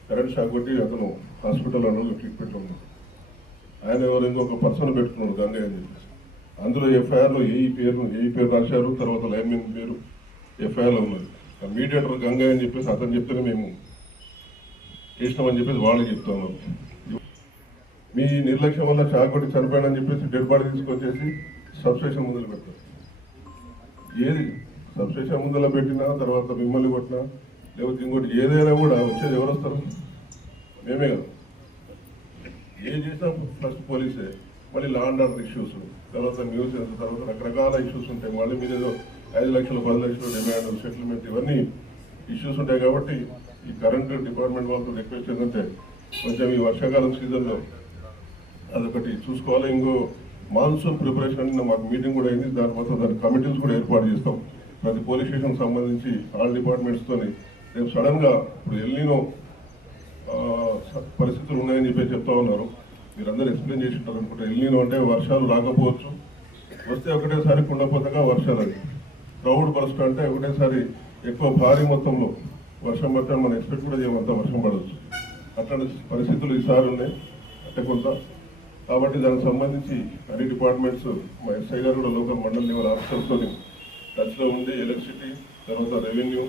కరెంట్ షాక్ కొట్టి అతను హాస్పిటల్ అన్నది ట్రీట్మెంట్ ఉంది. ఆయన ఎవరు ఇంకొక పర్సన్ పెట్టుకున్నాడు గంగయ్య అని చెప్పేసి. అందులో ఎఫ్ఐఆర్లో ఏ పేరు రాశారు, తర్వాత లైన్మెన్ పేరు ఎఫ్ఐఆర్లో ఉన్నది. మీడియేటర్ గంగయ్య అని చెప్పేసి అతను చెప్తేనే మేము చేసినామని చెప్పేసి వాళ్ళు చెప్తా ఉన్నారు. మీ నిర్లక్ష్యం వల్ల షాక్ కొట్టి చనిపోయాడని చెప్పేసి డెడ్ బాడీ తీసుకొచ్చేసి సబ్స్టేషన్ ముందర పెడతారు. ఏది సబ్స్టేషన్ ముందర పెట్టినా తర్వాత మిమ్మల్ని కొట్టినా లేకపోతే ఇంకోటి ఏదైనా కూడా వచ్చేది ఎవరు వస్తారు? మేమే కదా. ఏం చేసినా ఫస్ట్ పోలీసే, మళ్ళీ లా అండ్ ఆర్డర్ ఇష్యూస్, తర్వాత మ్యూజియం, తర్వాత రకరకాల ఇష్యూస్ ఉంటాయి. మళ్ళీ మీరు ఏదో 5 లక్షలు 10 లక్షలు డిమాండ్ సెటిల్మెంట్ ఇవన్నీ ఇష్యూస్ ఉంటాయి. కాబట్టి ఈ కరెంట్ డిపార్ట్మెంట్ వాళ్ళతో రిక్వెస్ట్ ఏంటంటే కొంచెం ఈ వర్షాకాలం సీజన్లో అదొకటి చూసుకోవాలి. ఇంకో మాన్సూన్ ప్రిపరేషన్ అని మాకు మీటింగ్ కూడా అయింది. దానికోసం దాని కమిటీస్ కూడా ఏర్పాటు చేస్తాం. ప్రతి పోలీస్ స్టేషన్ సంబంధించి ఆల్ డిపార్ట్మెంట్స్తోని రేపు సడన్గా ఇప్పుడు ఎల్నినో పరిస్థితులు ఉన్నాయని చెప్పి చెప్తా ఉన్నారు. మీరందరూ ఎక్స్ప్లెయిన్ చేసి ఉంటారు అనుకుంటే ఎల్నినో అంటే వర్షాలు రాకపోవచ్చు, వస్తే ఒకటేసారి కుండపోతగా వర్షాలు అది క్రౌడ్ బరస్ట్ అంటే ఒకటేసారి ఎక్కువ భారీ మొత్తంలో వర్షం పడతాను మనం ఎక్స్పెక్ట్ కూడా చేయమంత వర్షం పడవచ్చు. అట్లాంటి పరిస్థితులు ఈసారి ఉన్నాయి అంటే కొంత. కాబట్టి దానికి సంబంధించి అన్ని డిపార్ట్మెంట్స్ మా ఎస్ఐ గారు కూడా లోకల్ మండల్ లెవెల్ ఆఫీసర్స్తో టచ్లో ఉండి ఎలక్ట్రిసిటీ, తర్వాత రెవెన్యూ,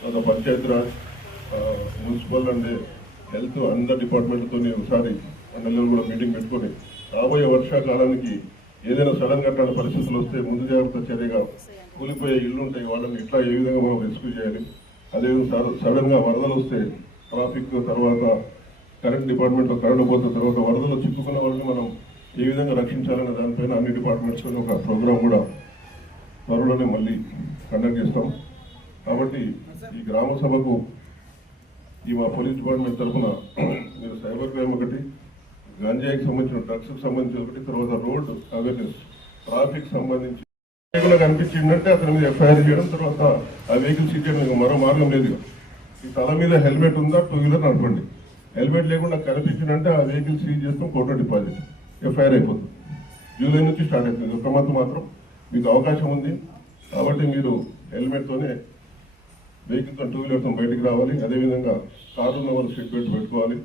తర్వాత పంచాయతీరాజ్, మున్సిపల్ అండ్ హెల్త్ అందరి డిపార్ట్మెంట్తో ఒకసారి మండల్ లెవెల్ కూడా మీటింగ్ పెట్టుకొని రాబోయే వర్షాకాలానికి ఏదైనా సడన్గా అట్లాంటి పరిస్థితులు వస్తే ముందు జాగ్రత్త చర్యగా కూలిపోయే ఇల్లు ఉంటాయి, వాళ్ళని ఇట్లా ఏ విధంగా మనం రెస్క్యూ చేయాలి. అదేవిధంగా సడన్గా వరదలు వస్తే ట్రాఫిక్, తర్వాత కరెంట్ డిపార్ట్మెంట్లో కరెంట్ పోతే తర్వాత వరదలు చిక్కుకున్న వాళ్ళని మనం ఏ విధంగా రక్షించాలనే దానిపైన అన్ని డిపార్ట్మెంట్స్తో ఒక ప్రోగ్రామ్ కూడా త్వరలోనే మళ్ళీ కండక్ట్ చేస్తాం. కాబట్టి ఈ గ్రామ సభకు ఈ మా పోలీస్ డిపార్ట్మెంట్ తరఫున మీరు సైబర్ క్రైమ్ ఒకటి, గంజాయికి సంబంధించిన డ్రగ్స్కి సంబంధించి ఒకటి, తర్వాత రోడ్ అవేర్నెస్, ట్రాఫిక్ సంబంధించి కనిపించిందంటే అతని మీద ఎఫ్ఐఆర్ చేయడం, తర్వాత ఆ వెహికల్ సీజ్ చేయడం మరో మార్గం లేదు. ఈ తల మీద హెల్మెట్ ఉందా, 2 వీలర్ నడపండి. హెల్మెట్ లేకుండా కనిపించిందంటే ఆ వెహికల్ సీజ్ చేస్తాం, కోర్టులో డిపాజిట్, ఎఫ్ఐఆర్ అయిపోతుంది. జూలై నుంచి స్టార్ట్ అవుతుంది. ఒక మంత్ మాత్రం మీకు అవకాశం ఉంది. కాబట్టి మీరు హెల్మెట్తోనే వెహికల్తో 2 వీలర్తో బయటికి రావాలి. అదేవిధంగా కారు ఉన్న వాళ్ళు సీట్ బెల్ట్ పెట్టుకోవాలి.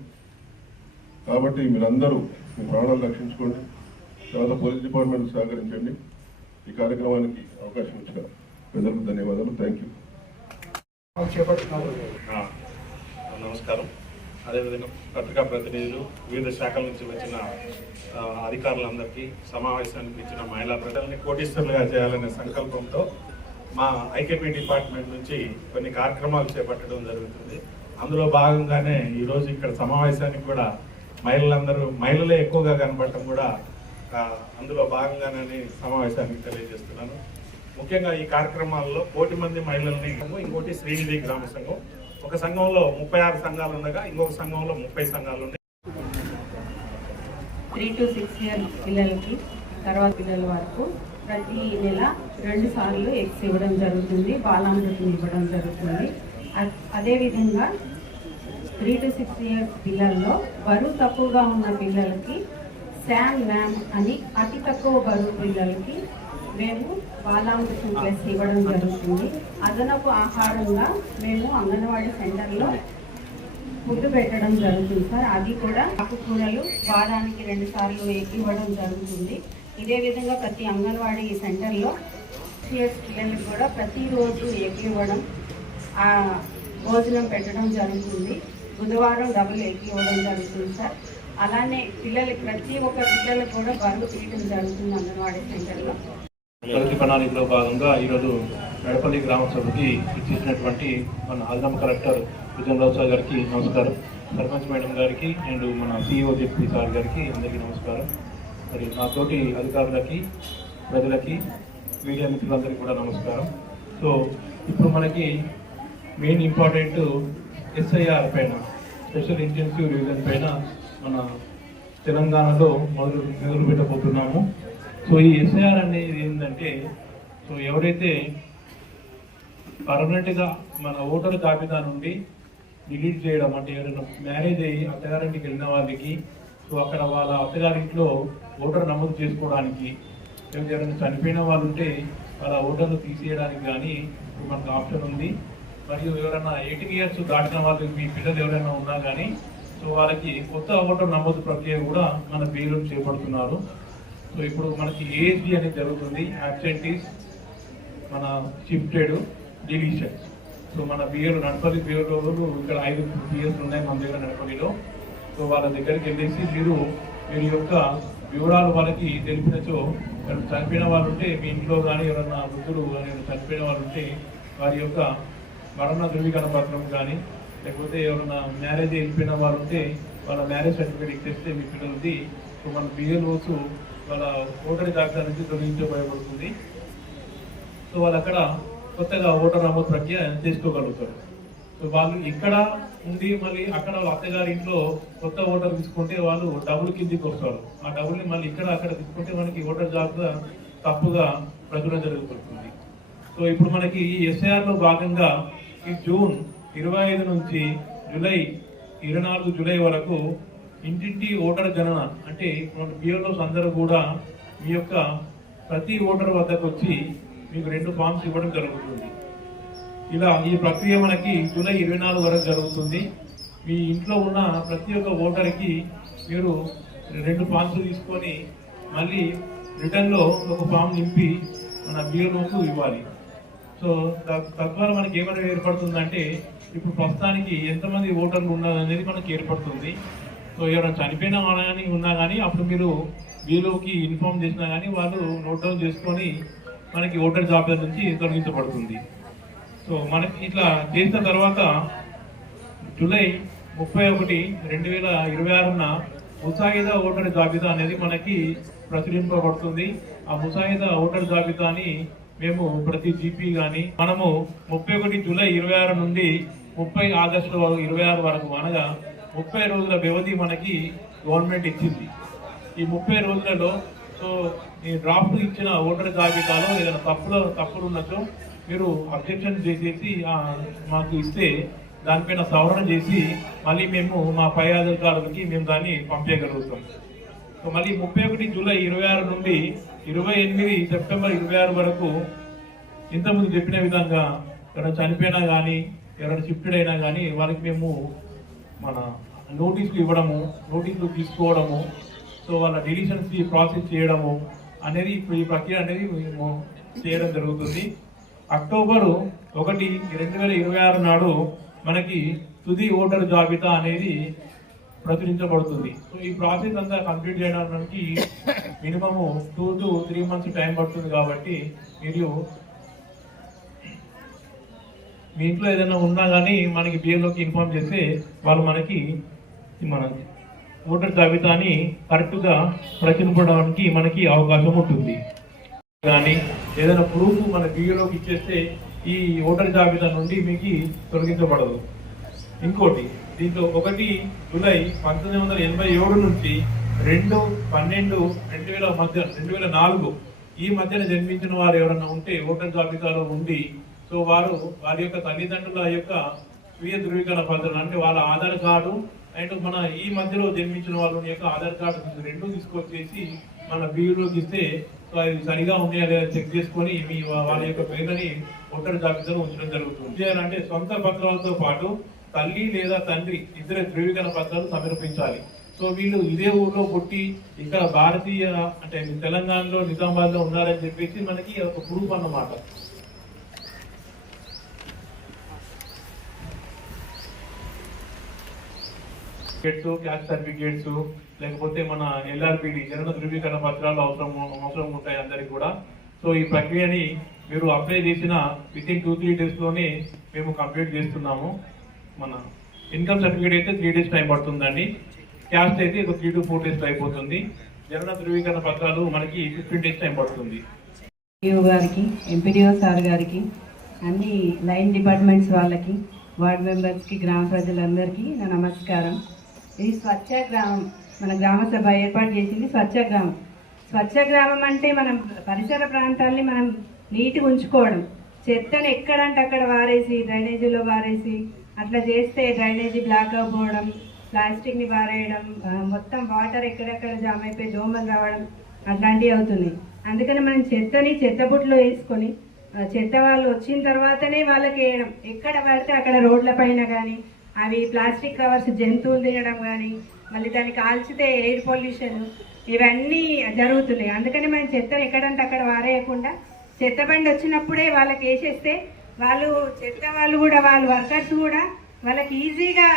కాబట్టి మీరందరూ మీ ప్రాణాలు రక్షించుకోండి. తర్వాత పోలీస్ డిపార్ట్మెంట్ సహకరించండి. ఈ కార్యక్రమానికి అవకాశం ఇచ్చిన ప్రజలకు ధన్యవాదాలు. Thank you. నమస్కారం. అదేవిధంగా పత్రికా ప్రతినిధులు, వివిధ శాఖల నుంచి వచ్చిన అధికారులందరికీ, సమావేశానికి ఇచ్చిన మహిళా ప్రజల్ని కోటీశ్వరులుగా చేయాలనే సంకల్పంతో మా ఐకేపీ డిపార్ట్మెంట్ నుంచి కొన్ని కార్యక్రమాలు చేపట్టడం జరుగుతుంది. అందులో భాగంగానే ఈరోజు ఇక్కడ సమావేశానికి కూడా మహిళలే ఎక్కువగా కనపడటం కూడా అందులో భాగంగానే సమావేశానికి తెలియజేస్తున్నాను. ముఖ్యంగా ఈ కార్యక్రమాల్లో 1,000 మంది మహిళల్ని, ఇంకోటి శ్రీనిధి గ్రామ సంఘం, ఒక సంఘంలో 36 సంఘాలు ఉండగా ఇంకొక సంఘంలో 30 సంఘాలు ఉన్నాయి. 3 to 6 year పిల్లలకి, తర్వాత పిల్లల వరకు ప్రతి నెల 2 సార్లు ఎగ్స్ ఇవ్వడం జరుగుతుంది, బాలామృతం ఇవ్వడం జరుగుతుంది. అదేవిధంగా 3 to 6 years పిల్లల్లో బరువు తక్కువగా ఉన్న పిల్లలకి శామ్ మ్యామ్ అని, అతి తక్కువ బరువు పిల్లలకి మేము బాలామృతం ప్లస్ ఇవ్వడం జరుగుతుంది. అదనపు ఆహారంగా మేము అంగన్వాడీ సెంటర్లో ఫుడ్ పెట్టడం జరుగుతుంది సార్. అది కూడా ఆకుకూరలు వారానికి 2 సార్లు ఇవ్వడం జరుగుతుంది. ఇదే విధంగా ప్రతి అంగన్వాడీ సెంటర్లో పిల్లలకు కూడా ప్రతిరోజు ఎగ్ ఇవ్వడం, భోజనం పెట్టడం జరుగుతుంది. బుధవారం డబుల్ ఎగ్ ఇవ్వడం జరుగుతుంది సార్. అలానే ప్రతి ఒక్క పిల్లలకు కూడా బరువు తీయడం జరుగుతుంది అంగన్వాడీ సెంటర్లో. ప్రగతి ప్రణాళికలో భాగంగా ఈరోజు మెడపల్లి గ్రామ సభకి ఇచ్చేసినటువంటి మన అదనపు కలెక్టర్ భుజంగరావు సార్ గారికి నమస్కారం, సర్పంచ్ మేడం గారికి అండ్ మన సిఇఓ జెపి సార్ గారికి అందరికీ నమస్కారం. మరి మా తోటి అధికారులకి, ప్రజలకి, మీడియా మిత్రులందరికీ కూడా నమస్కారం. సో ఇప్పుడు మనకి మెయిన్ ఇంపార్టెంట్ ఎస్ఐఆర్ పైన, స్పెషల్ ఇంటెన్సివ్ రివిజన్ పైన మన తెలంగాణలో మొదలు పెట్టబోతున్నాము. సో ఈ ఎస్ఐఆర్ అనేది ఏంటంటే, సో ఎవరైతే పర్మనెంట్గా మన ఓటర్ జాబితా నుండి డిలీట్ చేయడం, అంటే ఎవరైనా మ్యారేజ్ అయ్యి అత్తగారింటికి వెళ్ళిన వాళ్ళకి, సో అక్కడ వాళ్ళ అత్తగారింట్లో ఓటర్ నమోదు చేసుకోవడానికి, లేకపోతే ఎవరైనా చనిపోయిన వాళ్ళు ఉంటే వాళ్ళ ఓటర్లు తీసేయడానికి కానీ మనకు ఆప్షన్ ఉంది. మరియు ఎవరైనా 18 years దాటిన వాళ్ళు, మీ పిల్లలు ఎవరైనా ఉన్నా కానీ, సో వాళ్ళకి కొత్త ఓటర్ నమోదు ప్రక్రియ కూడా మన బిఏలో చేపడుతున్నారు. సో ఇప్పుడు మనకి ఏఎస్డి అనేది జరుగుతుంది, యాబ్సెంటీస్, మన షిఫ్టెడ్, డిలీషన్స్. సో మన బిఏలో నడపల్లి బిఏలో ఇక్కడ 5 బిఏస్ ఉన్నాయి మన దగ్గర నడపల్లిలో. సో వాళ్ళ దగ్గరికి వెళ్ళేసి మీరు యొక్క వివరాలు వాళ్ళకి తెలిపినచో, చనిపోయిన వాళ్ళు ఉంటే మీ ఇంట్లో కానీ ఎవరైనా వృద్ధులు కానీ చనిపోయిన వాళ్ళు ఉంటే వారి యొక్క మరణ ధృవీకరణ పత్రం కానీ, లేకపోతే ఎవరైనా మ్యారేజ్ వెళ్ళిపోయిన వాళ్ళు ఉంటే వాళ్ళ మ్యారేజ్ సర్టిఫికేట్ ఇచ్చేస్తే మీ పిల్లలది సో మన బిఏలోసు వాళ్ళ ఓటర్ జాబితా నుంచి తొలగించబడబడుతుంది. సో వాళ్ళు అక్కడ కొత్తగా ఓటర్ నమోదు ప్రక్రియ చేసుకోగలుగుతారు. సో వాళ్ళు ఇక్కడ ఉండి మళ్ళీ అక్కడ వాళ్ళ అత్తగారి ఇంట్లో కొత్త ఓటర్ తీసుకుంటే వాళ్ళు డబుల్ కిందికి వస్తారు. ఆ డబుల్ని మళ్ళీ ఇక్కడ అక్కడ తీసుకుంటే మనకి ఓటర్ జాబితా తప్పుగా ప్రచురణ జరుగుతుంది. సో ఇప్పుడు మనకి ఈ ఎస్ఐఆర్లో భాగంగా ఈ జూన్ 25 నుంచి జూలై 24 జూలై వరకు ఇంటింటి ఓటర్ గణన అంటే మన బిఎల్ఓస్ అందరూ కూడా మీ యొక్క ప్రతి ఓటర్ వద్దకు వచ్చి మీకు 2 ఫామ్స్ ఇవ్వడం జరుగుతుంది. ఇలా ఈ ప్రక్రియ మనకి జూలై 24 వరకు జరుగుతుంది. మీ ఇంట్లో ఉన్న ప్రతి ఒక్క ఓటర్కి మీరు 2 ఫామ్స్ తీసుకొని మళ్ళీ రిటర్న్లో ఒక ఫామ్ నింపి మన బిఎల్ఓకు ఇవ్వాలి. సో తద్వారా మనకి ఏమైనా ఏర్పడుతుందంటే ఇప్పుడు ప్రస్తుతానికి ఎంతమంది ఓటర్లు ఉన్నారనేది మనకి ఏర్పడుతుంది. సో ఎవరైనా చనిపోయిన కానీ ఉన్నా కానీ అప్పుడు మీరు బిఎల్ఓకి ఇన్ఫార్మ్ చేసినా కానీ వాళ్ళు నోట్ డౌన్ చేసుకొని మనకి ఓటర్ జాబితా నుంచి తొలగించబడుతుంది. సో మనకి ఇట్లా చేసిన తర్వాత జూలై 31, 2026న ముసాయిదా ఓటర్ జాబితా అనేది మనకి ప్రచురింపబడుతుంది. ఆ ముసాయిదా ఓటర్ జాబితాని మేము ప్రతి జీపీ కానీ మనము 31 జూలై 26 నుండి 30 ఆగస్టు 26 వరకు అనగా 30 రోజుల వ్యవధి మనకి గవర్నమెంట్ ఇచ్చింది. ఈ 30 రోజులలో సో ఈ డ్రాఫ్ట్ ఇచ్చిన ఓటర్ జాబితాలో ఏదైనా తప్పులు ఉన్నచో మీరు అబ్జెక్షన్ చేసేసి మాకు ఇస్తే దానిపైన సవరణ చేసి మళ్ళీ మేము మా పై అధికారులకి మేము దాన్ని పంపించగలుగుతాం. సో మళ్ళీ 31 జూలై 26 నుండి 28 సెప్టెంబర్ 26 వరకు ఇంతకుముందు చెప్పిన విధంగా ఎవరైనా చనిపోయినా కానీ ఎవరైనా షిఫ్టెడ్ అయినా కానీ వాళ్ళకి మేము మన నోటీసులు ఇవ్వడము, నోటీసులు తీసుకోవడము, సో వాళ్ళ డిలీషన్స్ ప్రాసెస్ చేయడము అనేది ఇప్పుడు ఈ ప్రక్రియ అనేది మేము చేయడం జరుగుతుంది. అక్టోబర్ 1, 2026 నాడు మనకి తుది ఓటర్ జాబితా అనేది ప్రచురించబడుతుంది. సో ఈ ప్రాసెస్ అంతా కంప్లీట్ చేయడానికి మినిమము 2 to 3 months టైం పడుతుంది. కాబట్టి మీరు మీ ఇంట్లో ఏదైనా ఉన్నా కానీ మనకి బిఎల్ఓకి ఇన్ఫార్మ్ చేస్తే వాళ్ళు మనకి మన ఓటర్ జాబితాని కరెక్ట్గా ప్రచురించడానికి మనకి అవకాశం ఉంటుంది. కానీ ఏదైనా ప్రూఫ్ మన బిఎల్ఓకి ఇచ్చేస్తే ఈ ఓటర్ జాబితా నుండి మీకు తొలగించబడదు. ఇంకోటి దీంట్లో 1 జూలై 1987 నుంచి 2/12/2004 ఈ మధ్యన జన్మించిన వారు ఎవరైనా ఉంటే ఓటర్ జాబితాలో ఉండి సో వారి యొక్క తల్లిదండ్రుల యొక్క స్వీయ ధృవీకరణ పత్రం అంటే వాళ్ళ ఆధార్ కార్డు అండ్ మన ఈ మధ్యలో జన్మించిన వాళ్ళ యొక్క ఆధార్ కార్డు 2 తీసుకొచ్చేసి మన బియూలోకి ఇస్తే సో అది సరిగా ఉన్నాయా లేదా చెక్ చేసుకొని మీ వాళ్ళ యొక్క పేరుని ఓటర్ జాబితాలో ఉంచడం జరుగుతుంది. చేయాలంటే సొంత పత్రాలతో పాటు తల్లి లేదా తండ్రి ఇద్దరు ధృవీకరణ పత్రాలు సమర్పించాలి. సో వీళ్ళు ఇదే ఊర్లో పుట్టి ఇక్కడ భారతీయ అంటే తెలంగాణలో నిజామాబాద్ లో ఉన్నారని చెప్పేసి మనకి ఒక ప్రూఫ్ అన్నమాట. క్యాస్ట్ సర్టిఫికేట్స్ లేకపోతే మన LRPD జనన ధృవీకరణ పత్రాలు అవసరం ఉంటాయి అందరికి కూడా. సో ఈ ప్రక్రియని మీరు అప్లై చేసిన వితిన్ 2-3 days లోనే మేము కంప్లీట్ చేస్తున్నాము. మన ఇన్కమ్ సర్టిఫికేట్ అయితే 3 days టైం పడుతుందండి. క్యాస్ట్ అయితే 3 to 4 days అయిపోతుంది. జనన ధృవీకరణ పత్రాలు మనకి 15 days టైం పడుతుంది. గారికి, ఎంపీడీఓ సార్ గారికి, అన్ని లైన్ డిపార్ట్మెంట్స్ వాళ్ళకి, వార్డ్ మెంబర్స్కి, గ్రామ ప్రజలందరికీ నా నమస్కారం. ఇది స్వచ్ఛ గ్రామం, మన గ్రామ సభ ఏర్పాటు చేసింది స్వచ్ఛ గ్రామం. స్వచ్ఛ గ్రామం అంటే మనం పరిసర ప్రాంతాలని మనం నీట్గా ఉంచుకోవడం. చెత్తను ఎక్కడంటే అక్కడ వారేసి డ్రైనేజీలో వారేసి అట్లా చేస్తే డ్రైనేజీ బ్లాక్ అయిపోవడం, ప్లాస్టిక్ని పారేయడం, మొత్తం వాటర్ ఎక్కడెక్కడ జామ్ అయిపోయి దోమలు రావడం అట్లాంటివి అవుతున్నాయి. అందుకని మనం చెత్తని చెత్తబుట్లో వేసుకొని చెత్త వాళ్ళు వచ్చిన తర్వాతనే వాళ్ళకి వేయడం. ఎక్కడ పడితే అక్కడ రోడ్ల పైన కానీ అవి ప్లాస్టిక్ కవర్స్ జంతువులు తినడం కానీ మళ్ళీ దాన్ని కాల్చితే ఎయిర్ పొల్యూషన్ ఇవన్నీ జరుగుతున్నాయి. అందుకని మనం చెత్తను ఎక్కడంటే అక్కడ వారేయకుండా చెత్త బండి వచ్చినప్పుడే వాళ్ళకి వేసేస్తే వాళ్ళు చెత్త వాళ్ళు కూడా వాళ్ళ వర్కర్స్ కూడా వాళ్ళకి ఈజీగా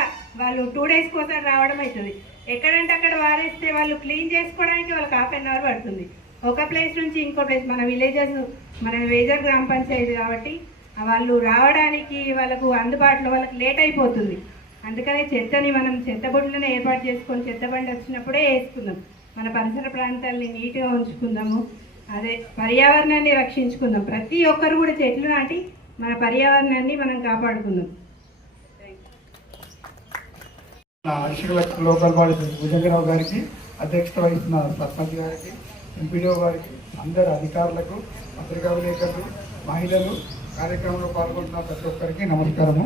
వాళ్ళు 2 days కోసం రావడం అవుతుంది. ఎక్కడంటే అక్కడ వారేస్తే వాళ్ళు క్లీన్ చేసుకోవడానికి వాళ్ళకి 1/2 hour పడుతుంది. ఒక ప్లేస్ నుంచి ఇంకో ప్లేస్, మన విలేజెస్ మన వేజర్ గ్రామ పంచాయతీ కాబట్టి వాళ్ళు రావడానికి వాళ్ళకు అందుబాటులో వాళ్ళకి లేట్ అయిపోతుంది. అందుకనే చెత్తని మనం చెత్తబొడ్లను ఏర్పాటు చేసుకొని చెత్త బండి వచ్చినప్పుడే వేసుకుందాం. మన పరిసర ప్రాంతాలని నీట్గా ఉంచుకుందాము. అదే పర్యావరణాన్ని రక్షించుకుందాం. ప్రతి ఒక్కరు కూడా చెట్లు నాటి మన పర్యావరణాన్ని మనం కాపాడుకుందాం. అడిషనల్ లోకల్ బాడీ భుజంగరావు గారికి, అధ్యక్షత వహిస్తున్న సర్పంచ్ గారికి, ఎంపీడీఓ గారికి, అందరు అధికారులకు, పత్రికా విలేకరులు, మహిళలు, కార్యక్రమంలో పాల్గొంటున్న ప్రతి ఒక్కరికి నమస్కారము.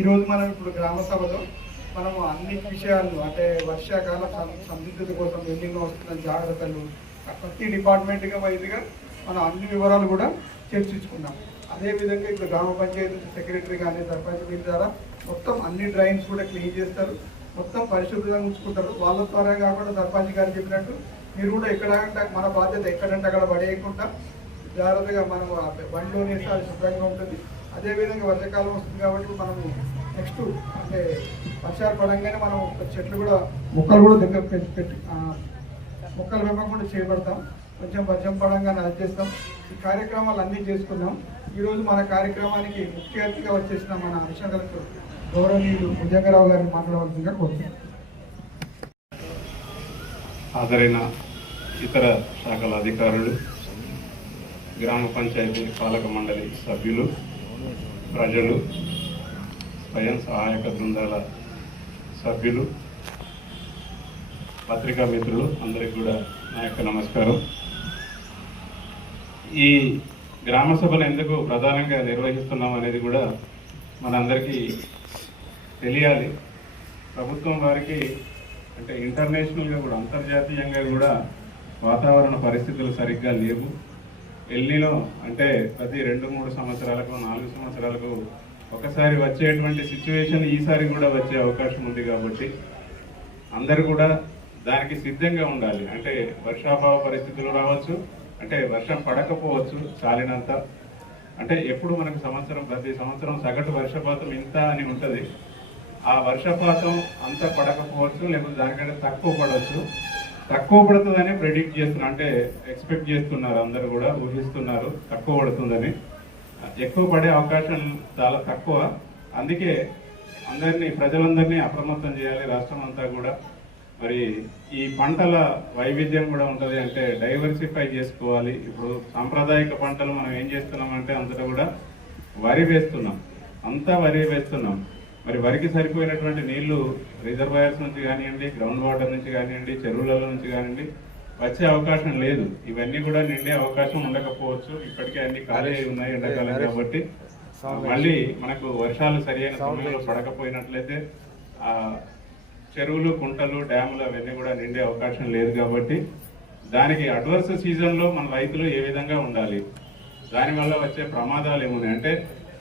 ఈరోజు మనం ఇప్పుడు గ్రామ సభలో మనము అన్ని విషయాలు అంటే వర్షాకాల సంసిద్ధత కోసం ఎన్నెన్నో వస్తున్న జాగ్రత్తలు ప్రతి డిపార్ట్మెంట్గా వైద్యుగా మనం అన్ని వివరాలు కూడా చర్చించుకున్నాం. అదేవిధంగా ఇప్పుడు గ్రామ పంచాయతీ సెక్రటరీ కానీ సర్పంచ్ మీ ద్వారా మొత్తం అన్ని డ్రైన్స్ కూడా క్లీన్ చేస్తారు, మొత్తం పరిశుభ్రంగా ఉంచుకుంటారు. వాళ్ళ ద్వారా కాకుండా సర్పంచ్ గారు చెప్పినట్టు మీరు కూడా ఎక్కడంటే మన బాధ్యత ఎక్కడంటే అక్కడ పడేయకుండా జాగ్రత్తగా మనం బండిలో వేస్తే అది శుభ్రంగా ఉంటుంది. అదేవిధంగా వర్షాకాలం వస్తుంది కాబట్టి మనము నెక్స్ట్ అంటే వర్షాలు పడంగానే మనం చెట్లు కూడా మొక్కలు కూడా దగ్గర పెట్టి మొక్కలు పెంపకుండా చేపడతాం. కొంచెం వర్షం పడంగానే అది చేస్తాం. ఈ కార్యక్రమాలు అన్నీ చేసుకున్నాం. ఈరోజు మన కార్యక్రమానికి ముఖ్య అతిథిగా వచ్చేసిన మన అడిషనల్ కలెక్టర్ గౌరవనీయులు భుజంగరావు గారిని మాట్లాడవలసిందిగా కోరుతున్నాం. హాజరైన ఇతర శాఖల అధికారులు, గ్రామ పంచాయతీ పాలక మండలి సభ్యులు, ప్రజలు, స్వయం సహాయక బృందాల సభ్యులు, పత్రికా మిత్రులు అందరికీ కూడా నా యొక్క నమస్కారం. ఈ గ్రామ సభను ఎందుకు ప్రధానంగా నిర్వహిస్తున్నాం అనేది కూడా మనందరికీ తెలియాలి. ప్రభుత్వం వారికి అంటే ఇంటర్నేషనల్గా కూడా అంతర్జాతీయంగా కూడా వాతావరణ పరిస్థితులు సరిగ్గా లేవు. ఎల్నినో అంటే ప్రతి 2-3 సంవత్సరాలకు 4 సంవత్సరాలకు ఒకసారి వచ్చేటువంటి సిచ్యువేషన్ ఈసారి కూడా వచ్చే అవకాశం ఉంది. కాబట్టి అందరూ కూడా దానికి సిద్ధంగా ఉండాలి. అంటే వర్షాభావ పరిస్థితులు రావచ్చు, అంటే వర్షం పడకపోవచ్చు చాలినంత. అంటే ఎప్పుడు మనకు ప్రతి సంవత్సరం సగటు వర్షపాతం ఇంత అని ఉంటుంది. ఆ వర్షపాతం అంత పడకపోవచ్చు, లేకపోతే దానికంటే తక్కువ పడవచ్చు. తక్కువ పడుతుందని ప్రెడిక్ట్ చేస్తున్నారు, అంటే ఎక్స్పెక్ట్ చేస్తున్నారు, అందరూ కూడా ఊహిస్తున్నారు తక్కువ పడుతుందని. ఎక్కువ పడే అవకాశం చాలా తక్కువ. అందుకే ప్రజలందరినీ అప్రమత్తం చేయాలి. రాష్ట్రం అంతా కూడా మరి ఈ పంటల వైవిధ్యం కూడా ఉంటుంది, అంటే డైవర్సిఫై చేసుకోవాలి. ఇప్పుడు సాంప్రదాయిక పంటలు మనం ఏం చేస్తున్నామంటే అంతటా కూడా వరి వేస్తున్నాం, మరి వరికి సరిపోయినటువంటి నీళ్లు రిజర్వాయర్స్ నుంచి కానివ్వండి, గ్రౌండ్ వాటర్ నుంచి కానివ్వండి, చెరువులలో నుంచి కానివ్వండి వచ్చే అవకాశం లేదు. ఇవన్నీ కూడా నిండే అవకాశం ఉండకపోవచ్చు. ఇప్పటికే అన్ని ఖాళీ ఉన్నాయి ఎండాకాలం కాబట్టి. మళ్ళీ మనకు వర్షాలు సరైన సమయంలో పడకపోయినట్లయితే చెరువులు, కుంటలు, డ్యాములు అవన్నీ కూడా నిండే అవకాశం లేదు. కాబట్టి దానికి అడ్వర్స్ సీజన్లో మన రైతులు ఏ విధంగా ఉండాలి, దానివల్ల వచ్చే ప్రమాదాలు ఏమున్నాయి అంటే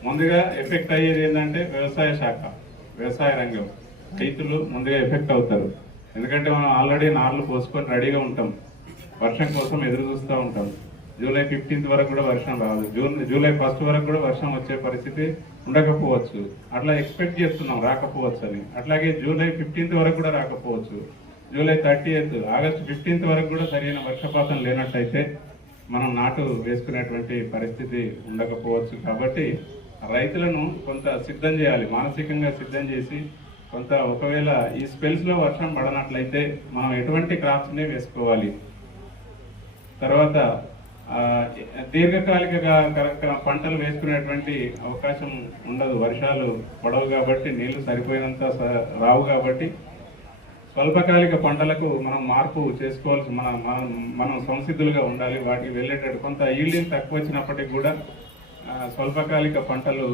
ముందుగా ఎఫెక్ట్ అయ్యేది ఏంటంటే వ్యవసాయ రంగం రైతులు ముందుగా ఎఫెక్ట్ అవుతారు. ఎందుకంటే మనం ఆల్రెడీ నార్లు పోసుకొని రెడీగా ఉంటాం, వర్షం కోసం ఎదురు చూస్తూ ఉంటాం. జూలై 15th వరకు కూడా వర్షం రాదు, జూలై 1st వరకు కూడా వర్షం వచ్చే పరిస్థితి ఉండకపోవచ్చు. అట్లా ఎక్స్పెక్ట్ చేస్తున్నాం రాకపోవచ్చు అని. అట్లాగే జూలై 15th వరకు కూడా రాకపోవచ్చు, జూలై 30th, ఆగస్టు 15th వరకు కూడా సరైన వర్షపాతం లేనట్టయితే మనం నాటు వేసుకునేటువంటి పరిస్థితి ఉండకపోవచ్చు. కాబట్టి రైతులను కొంత సిద్ధం చేయాలి, మానసికంగా సిద్ధం చేసి కొంత ఒకవేళ ఈ స్పెల్స్లో వర్షం పడనట్లయితే మనం ఎటువంటి క్రాప్స్ని వేసుకోవాలి. తర్వాత దీర్ఘకాలిక పంటలు వేసుకునేటువంటి అవకాశం ఉండదు, వర్షాలు పడవు కాబట్టి, నీళ్లు సరిపోయినంత రావు కాబట్టి. స్వల్పకాలిక పంటలకు మనం మార్పు చేసుకోవాల్సి మనం సంసిద్ధులుగా ఉండాలి. వాటికి వెళ్ళేటట్టు కొంత ఈల్డింగ్ తక్కువ వచ్చినప్పటికీ కూడా స్వల్పకాలిక పంటలు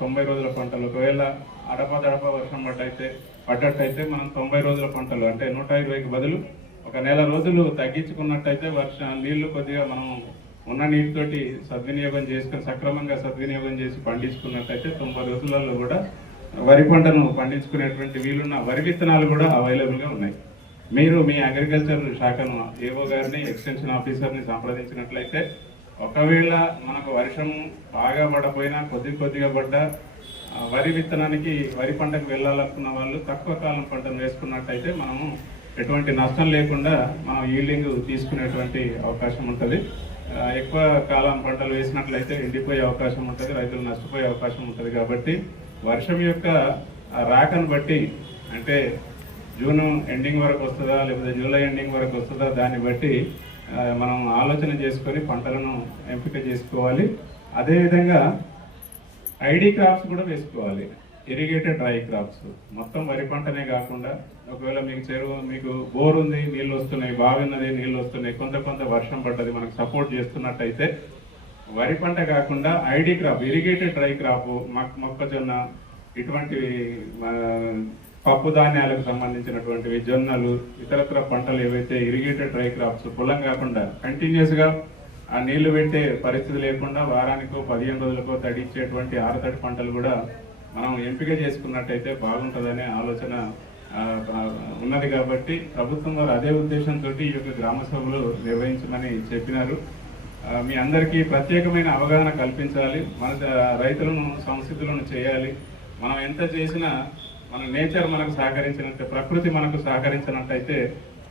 90 రోజుల పంటలు, ఒకవేళ అడపదడప వర్షం పడ్డట్టయితే మనం 90 రోజుల పంటలు అంటే 120కి బదులు 1 నెల రోజులు తగ్గించుకున్నట్టయితే నీళ్లు కొద్దిగా మనం ఉన్న నీటితోటి సక్రమంగా సద్వినియోగం చేసి పండించుకున్నట్టయితే 90 రోజులలో కూడా వరి పంటను పండించుకునేటువంటి వీలున్న వరి విత్తనాలు కూడా అవైలబుల్గా ఉన్నాయి. మీరు మీ అగ్రికల్చర్ శాఖను ఏవో గారిని, ఎక్స్టెన్షన్ ఆఫీసర్ని సంప్రదించినట్లయితే ఒకవేళ మనకు వర్షం బాగా పడపోయినా కొద్దిగా పడ్డ వరి విత్తనానికి, వరి పంటకు వెళ్ళాలనుకున్న వాళ్ళు తక్కువ కాలం పంటను వేసుకున్నట్టయితే మనము ఎటువంటి నష్టం లేకుండా మనం ఈల్డింగ్ తీసుకునేటువంటి అవకాశం ఉంటుంది. ఎక్కువ కాలం పంటలు వేసినట్లయితే ఎండిపోయే అవకాశం ఉంటుంది, రైతులు నష్టపోయే అవకాశం ఉంటుంది. కాబట్టి వర్షం యొక్క రాకను బట్టి అంటే జూన్ ఎండింగ్ వరకు వస్తుందా లేకపోతే జూలై ఎండింగ్ వరకు వస్తుందా దాన్ని బట్టి మనం ఆలోచన చేసుకొని పంటలను ఎంపిక చేసుకోవాలి. అదేవిధంగా ఐడి క్రాప్స్ కూడా వేసుకోవాలి. ఇరిగేటెడ్ డ్రై క్రాప్స్, మొత్తం వరి పంటనే కాకుండా ఒకవేళ మీకు చెరువు, మీకు బోర్ ఉంది, నీళ్ళు వస్తున్నాయి, బావి ఉన్నది, నీళ్ళు వస్తున్నాయి, కొంత వర్షం పడ్డది, మనకు సపోర్ట్ చేస్తున్నట్టయితే వరి పంట కాకుండా ID crop, irrigated dry crop, మొక్కజొన్న, ఇటువంటివి పప్పు ధాన్యాలకు సంబంధించినటువంటివి, జొన్నలు, ఇతరత్ర పంటలు ఏవైతే ఇరిగేటెడ్ డ్రై క్రాప్స్ పొలం కాకుండా కంటిన్యూస్గా ఆ నీళ్లు పెట్టే పరిస్థితి లేకుండా వారానికో 15 రోజులకో తడిచ్చేటువంటి ఆరుతడి పంటలు కూడా మనం ఎంపిక చేసుకున్నట్టయితే బాగుంటుందనే ఆలోచన ఉన్నది. కాబట్టి ప్రభుత్వం వారు అదే ఉద్దేశంతో ఈ యొక్క గ్రామ సభలు నిర్వహించమని చెప్పినారు. మీ అందరికీ ప్రత్యేకమైన అవగాహన కల్పించాలి, మన రైతులను సంసిద్ధులను చేయాలి. మనం ఎంత చేసినా మన నేచర్ మనకు సహకరించినట్టు, ప్రకృతి మనకు సహకరించినట్టయితే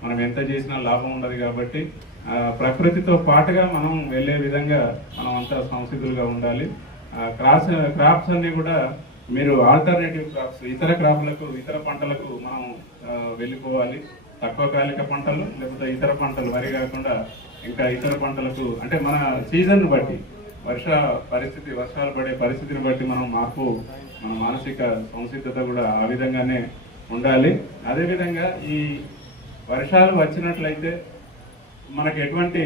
మనం ఎంత చేసినా లాభం ఉండదు. కాబట్టి ప్రకృతితో పాటుగా మనం వెళ్ళే విధంగా మనం అంతా సంసిద్ధులుగా ఉండాలి. క్రాప్స్ అన్ని కూడా మీరు ఆల్టర్నేటివ్ క్రాప్స్, ఇతర క్రాప్లకు, ఇతర పంటలకు మనం వెళ్ళిపోవాలి. తక్కువ కాలిక పంటలు లేకపోతే ఇతర పంటలు, వరి కాకుండా ఇంకా ఇతర పంటలకు, అంటే మన సీజన్ బట్టి వర్షాలు పడే పరిస్థితిని బట్టి మనం మార్పు, మన మానసిక సంసిద్ధత కూడా ఆ విధంగానే ఉండాలి. అదేవిధంగా ఈ వర్షాలు వచ్చినట్లయితే మనకు ఎటువంటి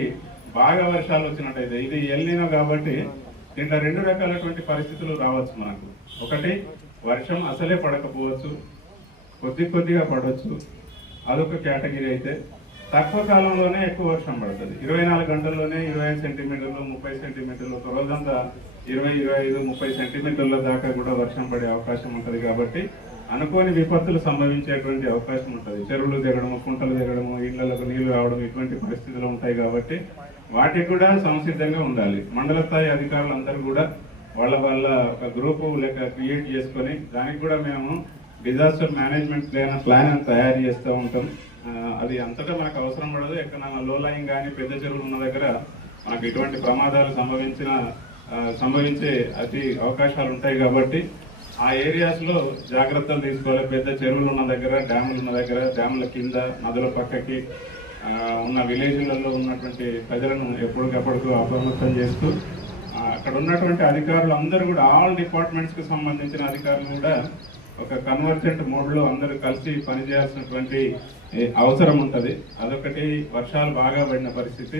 బాగా వర్షాలు వచ్చినట్టయితే, ఇది ఎల్నినో కాబట్టి దీంట్లో 2 రకాలైనటువంటి పరిస్థితులు రావచ్చు మనకు. ఒకటి, వర్షం అసలే పడకపోవచ్చు, కొద్దిగా పడవచ్చు, అదొక కేటగిరీ. అయితే తక్కువ కాలంలోనే ఎక్కువ వర్షం పడుతుంది. 24 గంటల్లోనే 25 సెంటీమీటర్లు, 30 సెంటీమీటర్లు, ఒక రోజంతా 20, 25, 30 సెంటీమీటర్ల దాకా కూడా వర్షం పడే అవకాశం ఉంటుంది. కాబట్టి అనుకోని విపత్తులు సంభవించేటువంటి అవకాశం ఉంటుంది. చెరువులు దిగడము, కుంటలు దిగడము, ఇళ్లకు నీళ్లు రావడం, ఇటువంటి పరిస్థితులు ఉంటాయి. కాబట్టి వాటికి కూడా సంసిద్ధంగా ఉండాలి. మండల స్థాయి అధికారులందరూ కూడా వాళ్ళ ఒక గ్రూపు లెక్క క్రియేట్ చేసుకొని దానికి కూడా మేము డిజాస్టర్ మేనేజ్మెంట్ ప్లాన్ తయారు చేస్తూ ఉంటాం. అది అంతటా మనకు అవసరం పడదు. ఎక్కడ లో లైన్ కానీ పెద్ద చెరువులు ఉన్న దగ్గర మనకు ఇటువంటి ప్రమాదాలు సంభవించే అవకాశాలు ఉంటాయి. కాబట్టి ఆ ఏరియాస్ లో జాగ్రత్తలు తీసుకోవాలి. పెద్ద చెరువులు ఉన్న దగ్గర, డ్యాములు ఉన్న దగ్గర, డ్యాముల కింద, నదుల పక్కకి ఉన్న విలేజ్లలో ఉన్నటువంటి ప్రజలను ఎప్పటికప్పుడు అప్రమత్తం చేస్తూ అక్కడ ఉన్నటువంటి అధికారులు అందరూ కూడా, ఆల్ డిపార్ట్మెంట్స్ కి సంబంధించిన అధికారులు కూడా ఒక కన్వర్జెంట్ మోడ్ లో అందరూ కలిసి పనిచేయాల్సినటువంటి అవసరం ఉంటుంది. అదొకటి. వర్షాలు బాగా పడిన పరిస్థితి,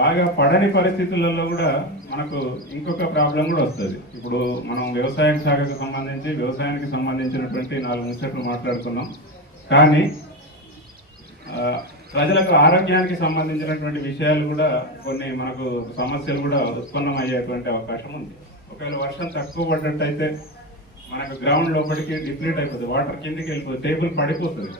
బాగా పడని పరిస్థితులలో కూడా మనకు ఇంకొక ప్రాబ్లం కూడా వస్తుంది. ఇప్పుడు మనం వ్యవసాయ శాఖకు సంబంధించి, వ్యవసాయానికి సంబంధించినటువంటి 4 ముచ్చట్లు మాట్లాడుకున్నాం. కానీ ప్రజలకు ఆరోగ్యానికి సంబంధించినటువంటి విషయాలు కూడా కొన్ని మనకు సమస్యలు కూడా ఉత్పన్నమయ్యేటువంటి అవకాశం ఉంది. ఒకవేళ వర్షం తక్కువ పడ్డట్టయితే మనకు గ్రౌండ్ లోపలికి డిప్లీట్ అయిపోతుంది, వాటర్ కిందికి వెళ్ళిపోతుంది, టేబుల్ పడిపోతుంది.